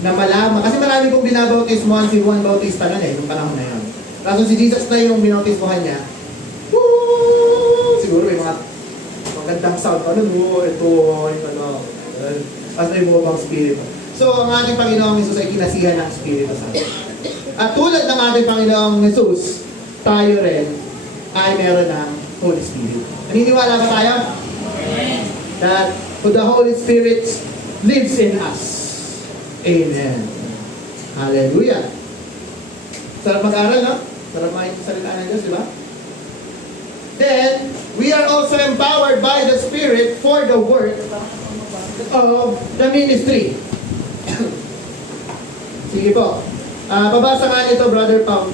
Na malaman. Kasi marami pong binabautismohan si Juan Bautista nun nung panahon na yun. Kaso si Jesus na yung binautismohan niya, woo! Siguro may mga magandang sound. Ito, as may bumabang Espiritu. So, ang ating Panginoong Jesus ay kinasihan ng Espiritu Santo. At tulad ng ating Panginoong Jesus, tayo rin ay meron ng Holy Spirit. Naniniwala ba tayo? That the Holy Spirit lives in us. Amen. Hallelujah. Sarap mag-aral, no? Sarap makinig sa salita ng Diyos, di ba? Then, we are also empowered by the Spirit for the work of the ministry. Sige po. Pabasa nga nito, Brother Pao.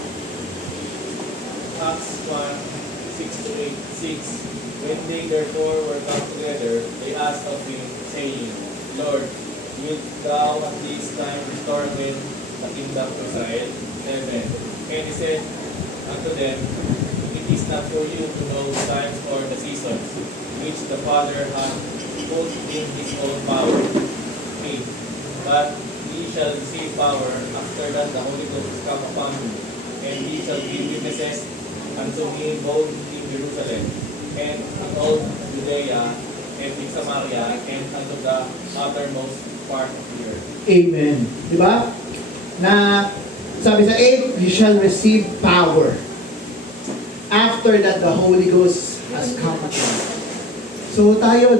Acts 1:6-8, 6. When they therefore were come together, they asked of him, saying, Lord, wilt thou at this time restore again the kingdom to Israel? 7. And he said unto them, It is not for you to know the times or the seasons, which the Father hath put in his own power. 8. But ye shall receive power after that the Holy Ghost is come upon you, and ye shall be witnesses unto me both in Jerusalem, and in all Judea, and in Samaria, and unto the uttermost part of the earth. Amen. Di ba? Na sabi sa 8, you shall receive power after that the Holy Ghost has come upon you. So tayo,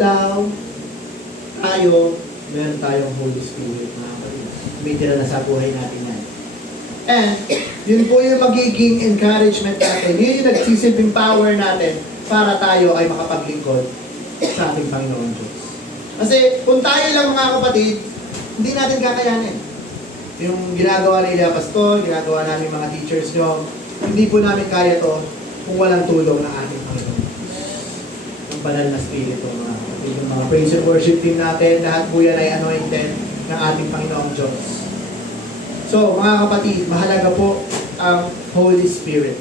meron tayong Holy Spirit, mga kapatid. May tira na sa buhay natin yan. And, yun po yung magiging encouragement natin. Yun yung nagsisilbing power natin para tayo ay makapaglingkod sa ating Panginoon Diyos. Kasi kung tayo lang mga kapatid, hindi natin kakayanin. Yung ginagawa ni Ilya Pastor, ginagawa namin mga teachers nyo, hindi po namin kaya to kung walang tulong ng ating Panginoon. Ang banal na Spirito, mga kapatid. Yung mga praise and worship team natin, lahat po yan ay anointed ng ating Panginoong Diyos. So, mga kapatid, mahalaga po ang Holy Spirit.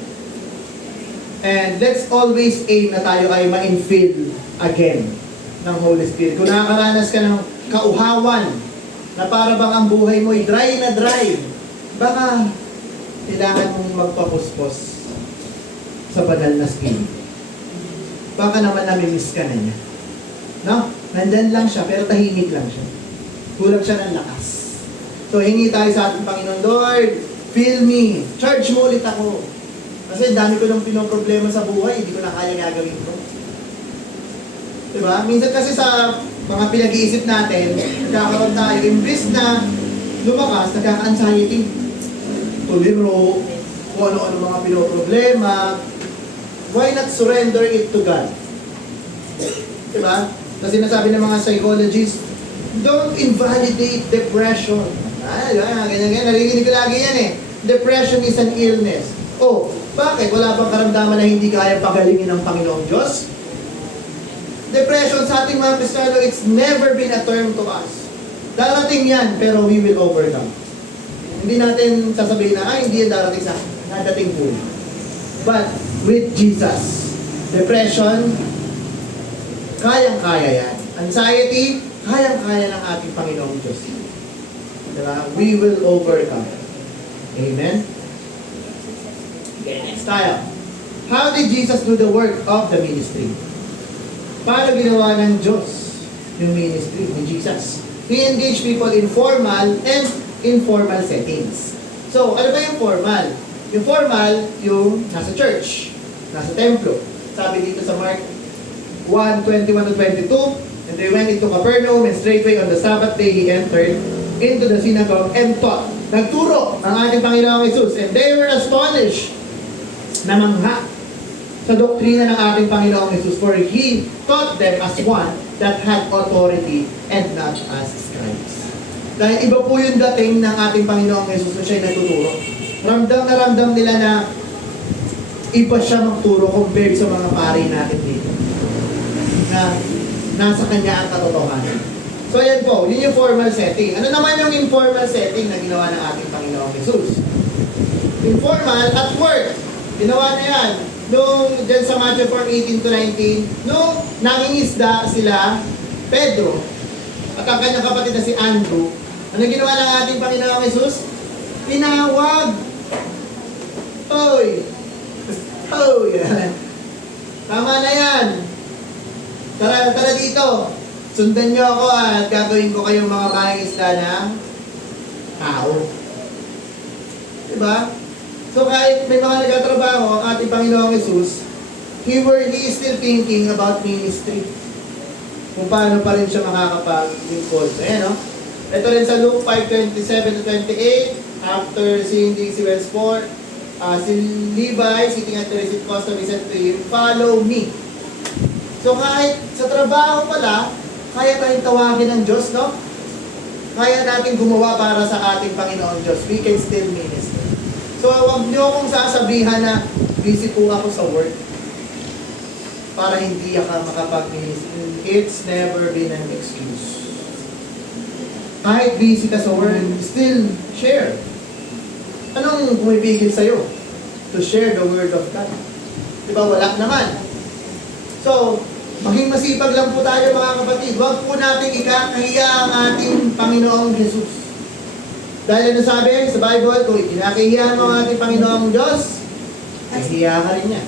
And let's always aim na tayo ay ma-infill again ng Holy Spirit. Kung nakakaranas ka ng kauhawan, na para bang ang buhay mo ay dry na dry, baka kailangan mong magpapuspos sa banal na Spirit. Baka naman namimiss ka na niya. No? Nandyan lang siya, pero tahimik lang siya. Kulang siya ng lakas. So, hingi tayo sa ating Panginoon, Lord, fill me. Charge mo ulit ako. Kasi dami ko ng pinoproblema sa buhay, hindi ko na kaya gagawin ko. Diba? Minsan kasi sa mga pinag-iisip natin, nagkakaroon tayo, imbis na lumakas, nagkaka-anxiety. Tuliro, kung ano-ano mga pinoproblema. Why not surrender it to God? Diba? Kasi nasabi ng mga psychologists, don't invalidate depression. Ganyan, narinig ko lagi yan eh. Depression is an illness. Oh, bakit? Wala bang karamdaman na hindi kaya pagalingin ng Panginoong Diyos? Depression sa ating mga Kristiyano, it's never been a term to us. Darating yan, pero we will overcome. Hindi natin sasabihin na, hindi yan darating sa akin. Nadating po. But, with Jesus, depression, kayang-kaya yan. Anxiety, kayang-kaya ng ating Panginoong Diyos. Diba? We will overcome. Amen? Okay, next tayo. How did Jesus do the work of the ministry? Paano ginawa ng Diyos yung ministry ni Jesus? He engaged people in formal and informal settings. So, ano ba yung formal? Yung formal, yung nasa church, nasa templo. Sabi dito sa Mark 1:21-22, and they went into Capernaum, and straightway on the Sabbath day he entered into the synagogue and taught. Nagturo ang ating Panginoong Jesus, and they were astonished na mangha sa doktrina ng ating Panginoong Jesus, for he taught them as one that had authority and not as scribes. Dahil iba po yung dating ng ating Panginoong Jesus na siya'y nagtuturo. Ramdam na ramdam nila na iba siya magturo compared sa mga pari natin dito. Na nasa kanya ang katotohanan. So yan po, yun yung formal setting. Ano naman yung informal setting na ginawa ng ating Panginoong Jesus? Informal at work. Ginawa na yan. Nung dyan sa Matthew 4:18-19, nung nangingisda sila, Pedro, at ang kanyang kapatid na si Andrew, ano ginawa ng ating Panginoong Jesus? Tinawag. Hoy! Hoy! Tama na yan. Tara dito. Sundan niyo ako at gagawin ko kayong mga mangingisda ng tao. Diba? So kahit may mga nagtatrabaho ang ating Panginoong Jesus, He is still thinking about ministry. Kung paano pa rin siya makakapag-lingkod. So ayan, no? Ito rin sa Luke 5:27-28, after seeing si Wellsport, Si Levi, sitting at the receipt custom, he said to him, "Follow me." So kahit sa trabaho pala, kaya tayong tawagin ng Diyos, no? Kaya natin gumawa para sa ating Panginoon Diyos. We can still minister. So huwag niyo akong sasabihan na busy po ako sa work para hindi ka makapag-minister. It's never been an excuse. Kahit busy ka sa work, still share. Anong pumipigil sa'yo? To share the Word of God. Diba? Wala naman. So, maging masipag lang po tayo mga kapatid. Huwag po natin ikakahiya ang ating Panginoong Jesus. Dahil ano sabi sa Bible, kung ikinakahiya mo ang ating Panginoong Diyos, kahiya ka rin niya.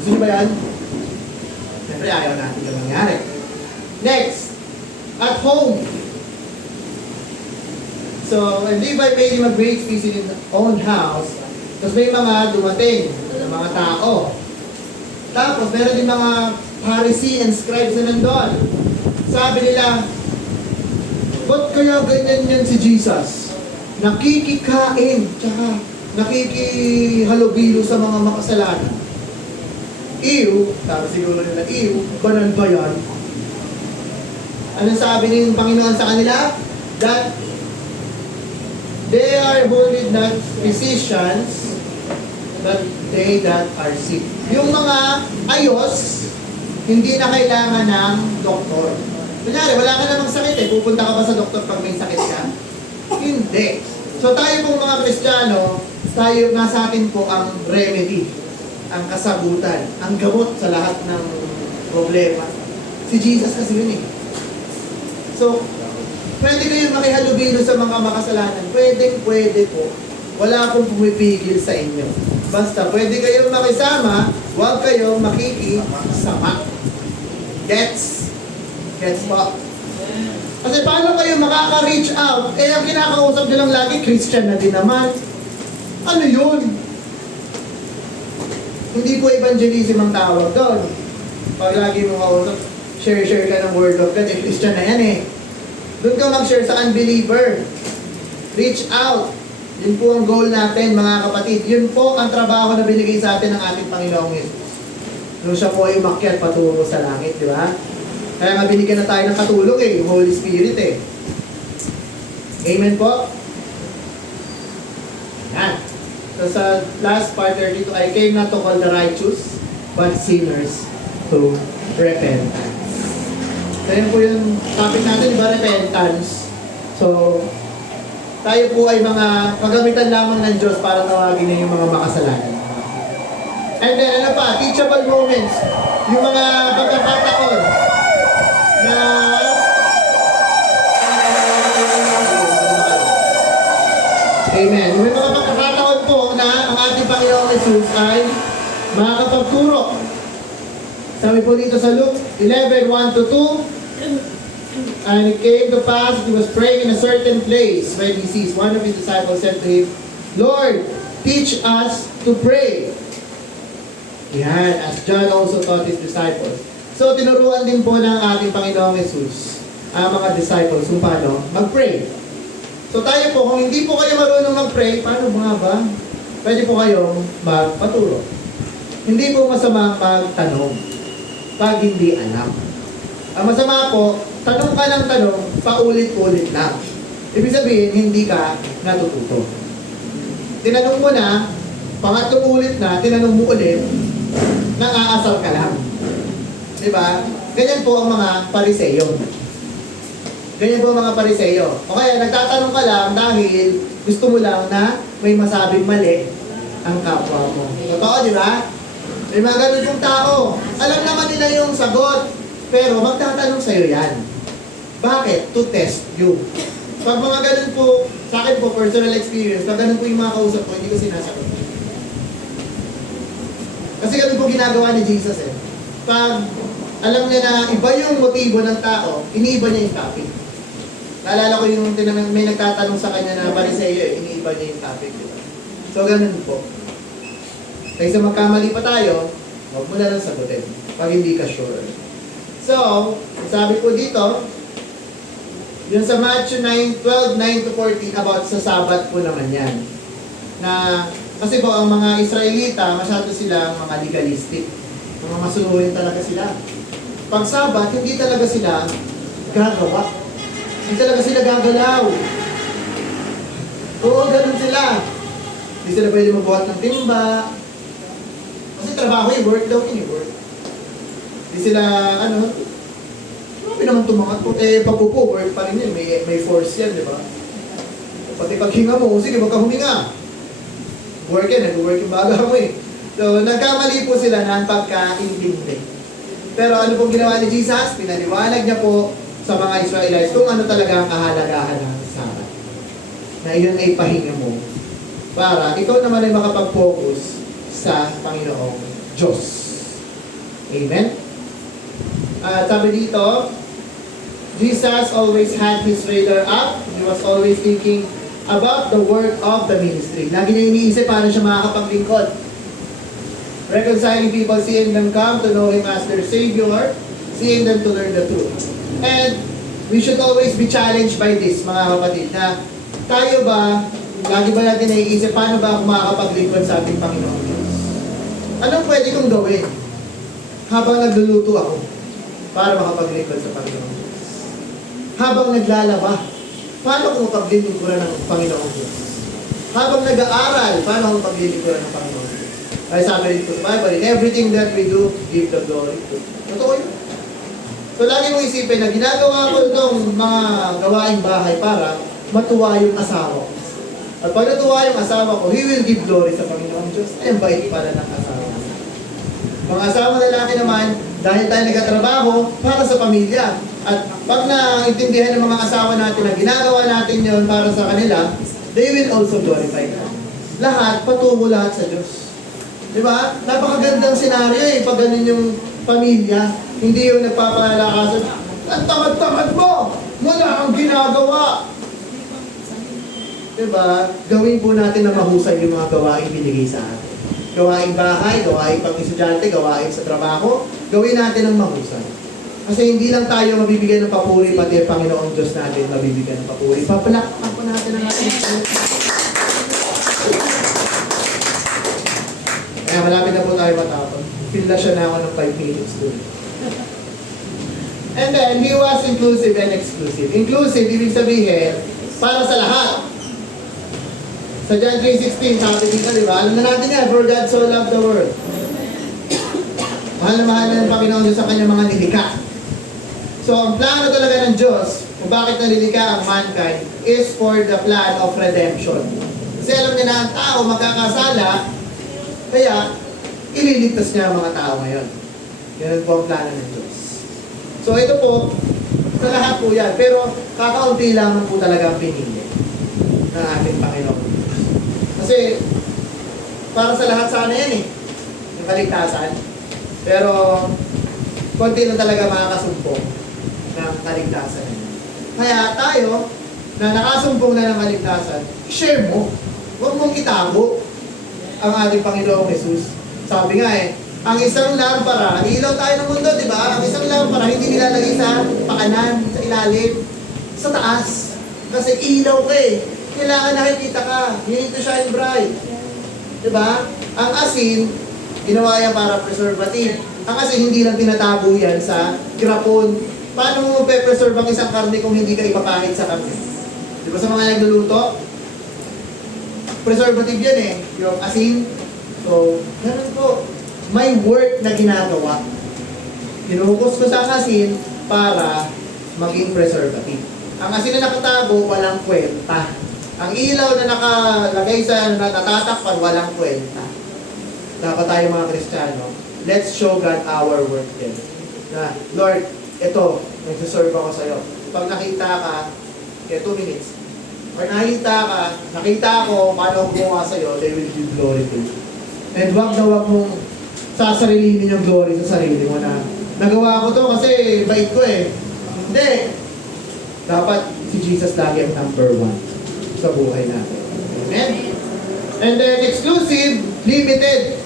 Gusto niyo ba yan? Siyempre, ayaw natin yung nangyari. Next, at home. So, and Levi made him a great feast in his own house. Tapos may mga dumating na mga tao. Tapos, meron din mga Pharisee and scribes na nandun. Sabi nila, ba't kaya ganyan yan si Jesus? Nakikikain, tsaka nakikihalubilo sa mga makasalanan. Ew, tapos siguro nila, ew, banal ba yan? Ano sabi ng Panginoon sa kanila? That they are wholly not physicians, but they that are sick. Yung mga ayos, hindi na kailangan ng doktor. Kunyari, wala ka namang sakit eh. Pupunta ka ba sa doktor pag may sakit ka? Hindi. So tayo pong mga Kristiyano, tayo nasa atin po ang remedy, ang kasagutan, ang gamot sa lahat ng problema. Si Jesus kasi yun eh. So, pwede kayong makihalubilo sa mga makasalanan. Pwede po. Wala akong pumipigil sa inyo. Basta pwede kayong makisama, huwag kayong makikisama. Gets po. Kasi paano kayo makaka-reach out? Eh, ang kinakausap nyo lang lagi, Christian na din naman. Ano yun? Hindi po evangelism ang tawag doon. Pag lagi mo kausap, share ka ng word of God, eh, Christian na yan eh. Doon ka mag-share sa unbeliever. Reach out. Yun po ang goal natin, mga kapatid. Yun po ang trabaho na binigay sa atin ng ating Panginoong Jesus. Nung siya po ay umakyat patungo sa langit, di ba? Kaya nga binigyan na tayo ng katulong eh, yung Holy Spirit eh. Amen po? Yan. So sa last part 32, I came not to call the righteous, but sinners to repentance. So yun po yung topic natin, di ba? Repentance. So, tayo po ay mga kagamitan lamang ng Diyos para tawagin niya yung mga makasalanan. And then ano pa, teachable moments. Yung mga pagkakataon na Amen. May mga pagkakataon po na ang ating Panginoong Jesus ay makakapagturo. Sabi po dito sa Luke 11:1-2, and it came to pass that he was praying in a certain place when he sees one of his disciples said to him, Lord, teach us to pray. Yan, as John also taught his disciples. So, tinuruan din po ng ating Panginoong Jesus ang mga disciples kung paano mag-pray. So, tayo po, kung hindi po kayo marunong mag-pray, paano mga ba? Pwede po kayong magpaturo. Hindi po masama magtanong pag hindi alam. Ang masama po, tanong ka ng tanong, paulit-ulit lang. Ibig sabihin, hindi ka natututo. Tinanong mo na, pangatlong ulit na, tinanong mo ulit, nang-aasal ka lang. Diba? Ganyan po ang mga pariseyo. Ganyan po ang mga pariseyo. O kaya, nagtatanong ka lang dahil gusto mo lang na may masabing mali ang kapwa mo. Totoo, di ba? May mga ganun yung tao. Alam naman nila yung sagot, pero magtatanong sa'yo yan. Bakit? To test you. Pag mga ganun po, sa akin po, personal experience, pag ganun po yung mga kausap ko, hindi ko sinasagot. Kasi ganun po ginagawa ni Jesus eh. Pag alam niya na iba yung motibo ng tao, iniiba niya yung topic. Naalala ko yung may nagtatanong sa kanya na pariseyo eh, iniiba niya yung topic. Diba? So ganun po. Kaysa magkamali pa tayo, huwag mo na lang sagutin pag hindi ka sure. So, sabi po dito, yung sa Matthew 9:12, 9-14, about sa Sabat po naman yan. Na, kasi po ang mga Israelita, masyado silang mga legalistic. Mga masunurin talaga sila. Pag Sabat, hindi talaga sila gagawa. Hindi talaga sila gagalaw. Oo, ganun sila. Hindi sila pwede magbuhat ng timba. Kasi trabaho yung work daw yun, work. Hindi sila, grabe naman tumangat po. Pag upo, work pa rin yun. May force yan, di ba? Pati paghinga mo, sige, wag ka huminga. Work yan, nag-work yung baga mo eh. So, nagkamali po sila ng pagkaintindi. Pero ano pong ginawa ni Jesus? Pinaliwanag niya po sa mga Israelites kung ano talaga ang kahalagahan ng Sabat. Na iyon ay pahinga mo. Para ikaw naman ay makapag-focus sa Panginoong Diyos. Amen? Sabi dito, Jesus always had his radar up. He was always thinking about the work of the ministry. Lagi niya iniisip paano siya makakapaglingkod. Reconciling people, seeing them come to know Him as their Savior, seeing them to learn the truth. And we should always be challenged by this, mga kapatid, na tayo ba, lagi ba natin naiisip, paano ba ako makakapaglingkod sa ating Panginoon Diyos? Anong pwede kong gawin habang nagluluto ako para makapaglingkod sa Panginoon Diyos? Habang naglalaba, paano ko mapaglilingkuran ng Panginoon Diyos? Habang nag-aaral, paano ko mapaglilingkuran ng Panginoon Diyos? Ay sabi dito sa Bible, in everything that we do, give the glory to. Totoo yun. So lagi mong isipin na ginagawa ko itong mga gawaing bahay para matuwa yung asawa ko. At pag natuwa yung asawa ko, he will give glory sa Panginoon Diyos. Ay, ang bait pala ng asawa ko. Mga asawa lalaki naman, dahil tayo nagkatrabaho para sa pamilya. At pag naintindihan ng mga asawa natin na ginagawa natin yon para sa kanila, they will also glorify God. Lahat, patungo lahat sa Diyos. Diba? Napakagandang senaryo eh, pag ganun yung pamilya. Hindi yung nagpapalakasan, ang tamad-tamad mo! Wala kang ginagawa! Diba? Gawin po natin na mahusay yung mga gawain binigay sa atin. Gawain bahay, gawain pang-estudyante, gawain sa trabaho, gawin natin ng mahusay. Kasi hindi lang tayo mabibigyan ng papuri, pati ang Panginoong Diyos natin mabibigyan ng papuri. Papalakpakan po natin ang ating Diyos. Kaya malapit na po tayo matapos. Pila siya na ako ng 5 minutes doon. And then, He was inclusive and exclusive. Inclusive, ibig sabihin, para sa lahat. Sa John 3:16, sabi dito, di ba? Alam na natin yan, for God so loved the world. Mahal na mahal na ng Panginoon Diyos sa kanyang mga nilikha. So, ang plano talaga ng Diyos, kung bakit nalilikha ang mankind, is for the plan of redemption. Kasi alam niya na ang tao magkakasala, kaya ililigtas niya ang mga tao ngayon. Yan po ang plano ng Diyos. So, ito po, sa lahat po yan. Pero, kakaunti lamang po talaga ang pinili ng ating Panginoon. Kasi, para sa lahat sana yan eh, yung kaligtasan. Pero, konti lang talaga makakasumpong ng kaligtasan. Kaya tayo, na nakasumpong na ng kaligtasan, share mo. Huwag mong itago ang ating Panginoong Jesus. Sabi nga eh, ang isang lampara, ilaw tayo ng mundo, di ba? Ang isang lampara, hindi nilalagay sa paanan, sa ilalim, sa taas. Kasi ilaw ka eh. Kailangan nakikita ka. You need to shine bright. Di ba? Ang asin, ginawa yan para preservative. Ang asin, hindi lang tinatago yan sa grapon. Paano mo pe-preserve ang isang karne kung hindi ka ipapahid sa karne? Di ba sa mga nagluluto? Preservative yan eh. Yung asin. So, ganun po. May work na ginagawa. Kinuhukos ko sa asin para maging preservative. Ang asin na nakatago, walang kwenta. Ang ilaw na nakalagay sa natatakpan, walang kwenta. Dapat tayo mga Kristiyano, let's show God our work din. Na, Lord, ito, nagsaserve ako sa'yo. Pag nakita ka, kaya 2 minutes. Pag nakita ko, paano ako gumawa sa'yo, they will give glory to you. And wag mong sasarilinin yung glory sa sarili mo na nagawa ko to kasi bait ko eh. Hindi. Dapat si Jesus lagi ang number 1 sa buhay natin. Amen? And then exclusive, limited.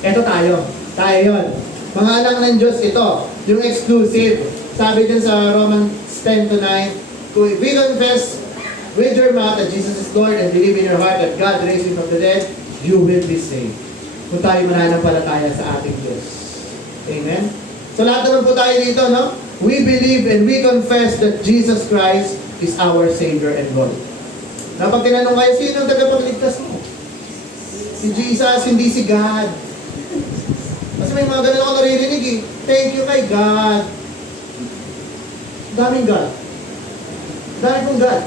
Ito tayo. Tayo yun. Mga anak ng Diyos ito. Yung exclusive. Sabi dyan sa Romans 10:9, if we confess with your mouth that Jesus is Lord and believe in your heart that God raised him from the dead, you will be saved. Kung tayo mananampalataya sa ating Diyos. Amen? So lahat naman po tayo dito, no? We believe and we confess that Jesus Christ is our Savior and Lord. Na pag tinanong kayo, sino ang tagapagligtas mo? Si Jesus, hindi si God. Kasi may mga ganun ako naririnig eh. Thank you kay God. Daming God. Dahil kong God.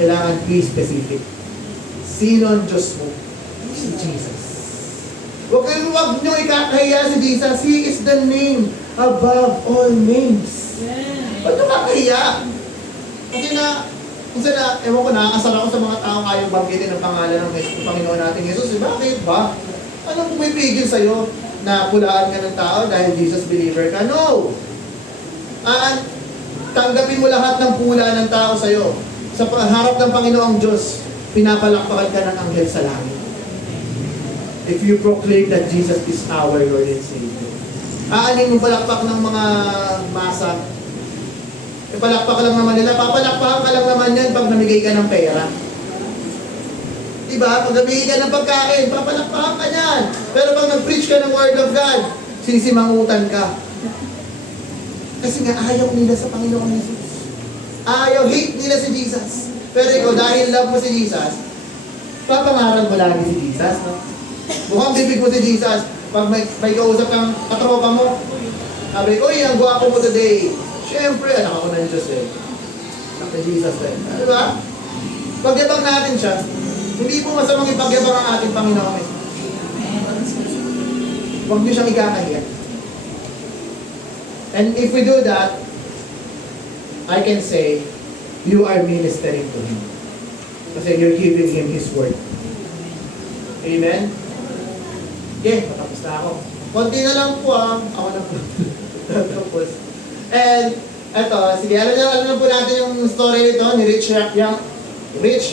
Kailangan be specific. Sino ang Diyos mo? Si Jesus. Huwag nyo ikakahiya si Jesus. He is the name above all names. Ba't nyo kakahiya? Kasi minsan ewan ko, nakakasar ako sa mga taong ayaw banggitin ang pangalan ng Panginoon natin Jesus. Bakit ba? Anong pumipigil sa'yo na pulaan ka ng tao dahil Jesus believer ka? No! Tanggapin mo lahat ng pula ng tao sa'yo. Sa harap ng Panginoong Diyos, pinapalakpakan ka ng anghel sa langit. If you proclaim that Jesus is our Lord and Savior. Aanin mo palakpak ng mga masa. Palakpak lang naman nila. Papalakpakan ka lang naman yan pag namigay ka ng pera. Diba? Pag namigay ka ng pagkain, papalakpakan ka yan. Pero pag nag-preach ka ng Word of God, sinisimangutan ka. Kasi nga ayaw nila sa Panginoon Jesus. Hate nila si Jesus. Pero ikaw, dahil love mo si Jesus, papangaral mo lagi si Jesus, no? Mukhang bibig mo si Jesus. Pag may kausap kang katropa mo, sabi, uy, ang gwapo mo today. Siyempre, anak ako ng Diyos eh. Anak ni Jesus eh. Ano ba? Pagyabang natin siya, hindi po masamang ipagyabang ang ating Panginoon eh. Huwag niyo siyang ikakahiya. And if we do that, I can say, you are ministering to Him. Kasi you're giving Him His word. Amen? Okay, patapos na ako. Konti na lang po ako na po. Tapos. And, eto, sige, alam na po natin yung story nito ni rich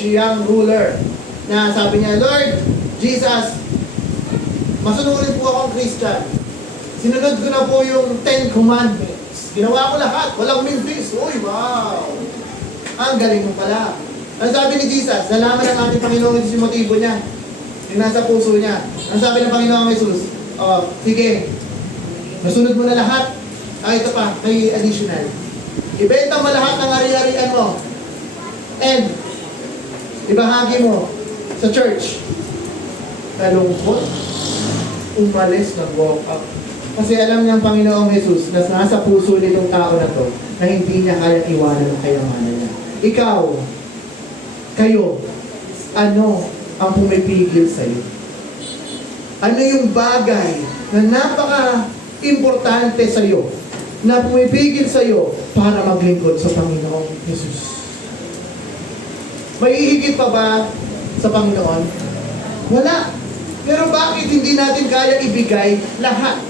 young ruler. Na sabi niya, Lord, Jesus, masunurin po akong Christian. Sinunod ko na po yung 10 Commandments. Ginawa ko lahat. Walang mintis. Uy, wow! Ang galing mo pala. Ang sabi ni Jesus, nalaman ng ating Panginoong Jesus yung motibo niya. Yung nasa puso niya. Ang sabi ng Panginoong Jesus, sige, nasunod mo na lahat. Ito pa, may additional. Ibenta mo lahat ng ari-arian mo. And, ibahagi mo sa church. Nalungkot, umalis, nag-walk up. Kasi alam niyang Panginoong Jesus na nasa puso nitong tao na to na hindi niya kayang iwanan ang kayamanan niya. Ikaw, kayo, ano ang pumipigil sa'yo? Ano yung bagay na napaka-importante sa'yo na pumipigil sa'yo para maglingkod sa Panginoong Jesus? May hihigit pa ba sa Panginoon? Wala. Pero bakit hindi natin kaya ibigay lahat?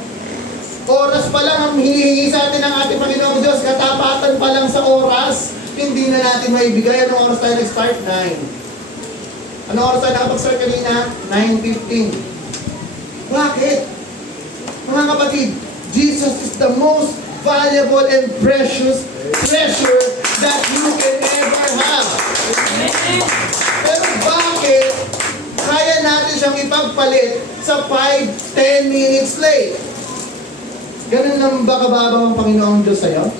Oras pa lang ang hinihingi sa atin ng ating Panginoong Diyos. Katapatan pa lang sa oras, hindi na natin maibigay. Anong oras tayo nag-start? 9. Anong oras tayo nakapag-start kanina? 9:15. Bakit? Mga kapatid, Jesus is the most valuable and precious treasure that you can ever have. Pero bakit kaya natin siyang ipagpalit sa 5-10 minutes late? Ganun lang ba kababang ang Panginoong Diyos sa'yo?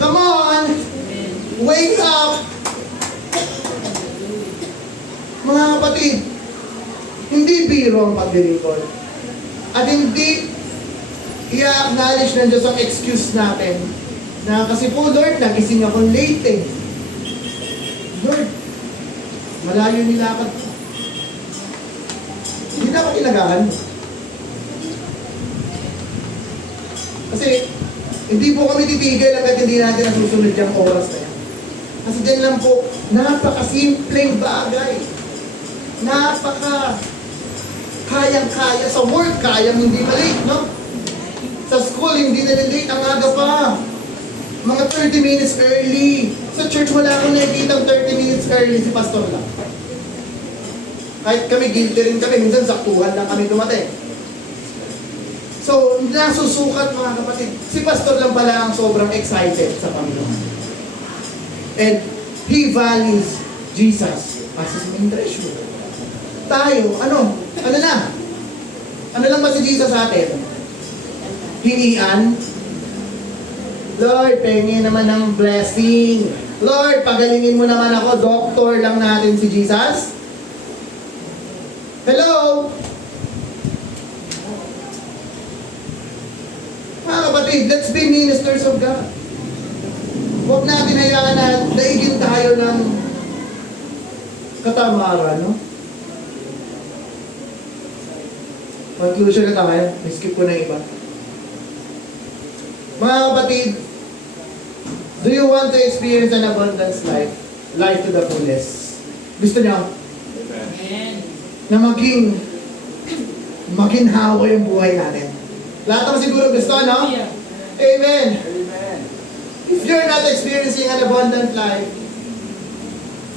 Come on! Wake up! Mga kapatid, hindi biro ang paglilingkod. At hindi i-acknowledge ng Diyos ang excuse natin na kasi po, Lord, nagising ako late eh. Lord, malayo nilakad ko. Hindi dapat ilagahan mo. Kasi hindi po kami titigil hanggat hindi natin nasusunod yung oras na yan. Kasi dyan lang po, napaka-simpleng bagay. Kayang-kaya. Sa work, kayang hindi malate, no? Sa school, hindi na late. Ang aga pa. Mga 30 minutes early. Sa church, wala akong nakikita 30 minutes early si pastor lang. Kahit kami, guilty rin kami. Minsan, saktuhan lang kami dumating. So, nasusukat mga kapatid. Si pastor lang pala ang sobrang excited sa Panginoon. And he values Jesus as his main treasure. Tayo, ano? Ano na? Ano lang ba si Jesus sa atin? Hingian? Lord, pengi naman ng blessing. Lord, pagalingin mo naman ako. Doktor lang natin si Jesus. Hello? Mga kapatid, let's be ministers of God. Huwag natin hayaan na daigin tayo ng katamaran, no? Conclusion na tayo. Skip ko na yung iba. Mga kapatid, do you want to experience an abundance life? Life to the fullest. Gusto niyo? Amen. Na maginhawa yung buhay natin. Lahat naman siguro gusto, no? Yeah. Amen. Amen. If you're not experiencing an abundant life,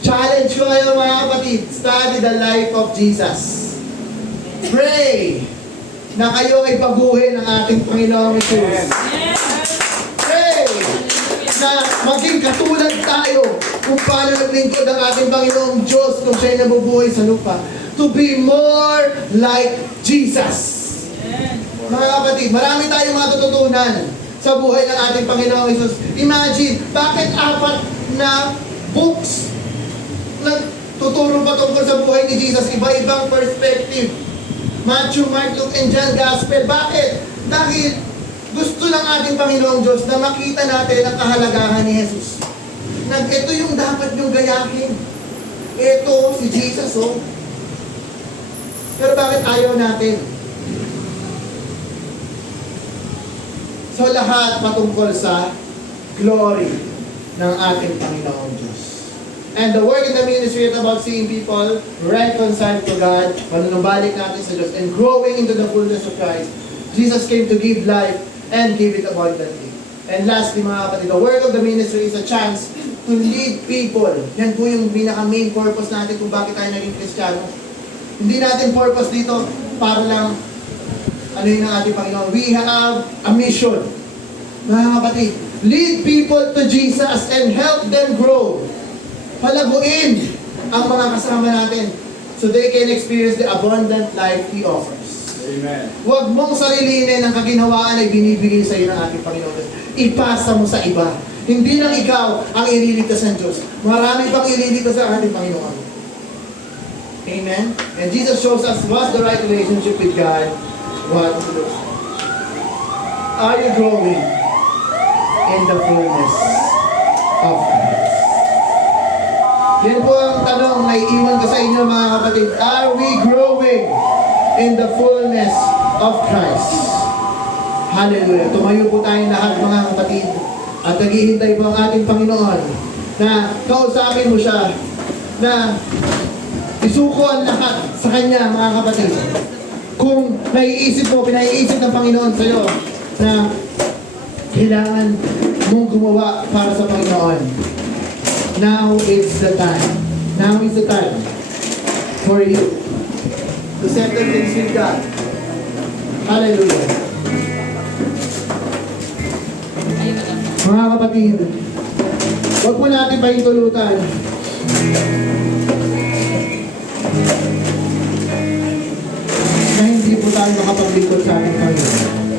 challenge ko kayo mga kapatid, study the life of Jesus. Pray na kayo ay baguhin ng ating Panginoong Jesus. Amen. Pray na maging katulad tayo kung paano naglingkod ang ating Panginoong Diyos kung siya'y nabubuhay sa lupa. To be more like Jesus. Mga kapatid, marami tayong matututunan sa buhay ng ating Panginoong Jesus. Imagine, bakit 4 na books nagtuturo pa tungkol sa buhay ni Jesus? Iba-ibang perspective. Matthew, Mark, Luke, and John Gospel. Bakit? Dahil gusto ng ating Panginoong Diyos na makita natin ang kahalagahan ni Jesus. Ito yung dapat niyong gayahin. Ito, si Jesus, oh. Pero bakit ayaw natin? So lahat patungkol sa glory ng ating Panginoong Diyos. And the work in the ministry is about seeing people reconciled to God, manunumbalik natin sa Diyos, and growing into the fullness of Christ. Jesus came to give life and give it abundantly. And lastly mga kapatid, the work of the ministry is a chance to lead people. Yan po yung pinaka-main purpose natin kung bakit tayo naging Kristiyano. Hindi natin purpose dito para lang ano yun ang ating Panginoon. We have a mission. Mga kapatid, lead people to Jesus and help them grow. Palaguin ang mga kasama natin so they can experience the abundant life He offers. Amen. Huwag mong sarilinin ang kaginhawaan ay binibigay sa iyo ng ating Panginoon. Ipasa mo sa iba. Hindi lang ikaw ang ililigtas ng Diyos. Marami pang ililigtas sa ating Panginoon. Amen? And Jesus shows us what's the right relationship with God, what it looks like. Are you growing in the fullness of Christ? Yan po ang tanong na iiwan ko sa inyo mga kapatid. Are we growing in the fullness of Christ? Hallelujah. Tumayo po tayong lahat mga kapatid. At naghihintay po ang ating Panginoon na kausapin mo siya, na isuko ang lahat sa Kanya mga kapatid. Kung naiisip mo, pinaiisip ng Panginoon sa iyo na kailangan mong gumawa para sa Panginoon. Now is the time. Now is the time for you to settle things with God. Hallelujah. Mga kapatid, huwag po natin pahintulutan. Na hindi po tayo makapaglingkod sa ating Panginoon.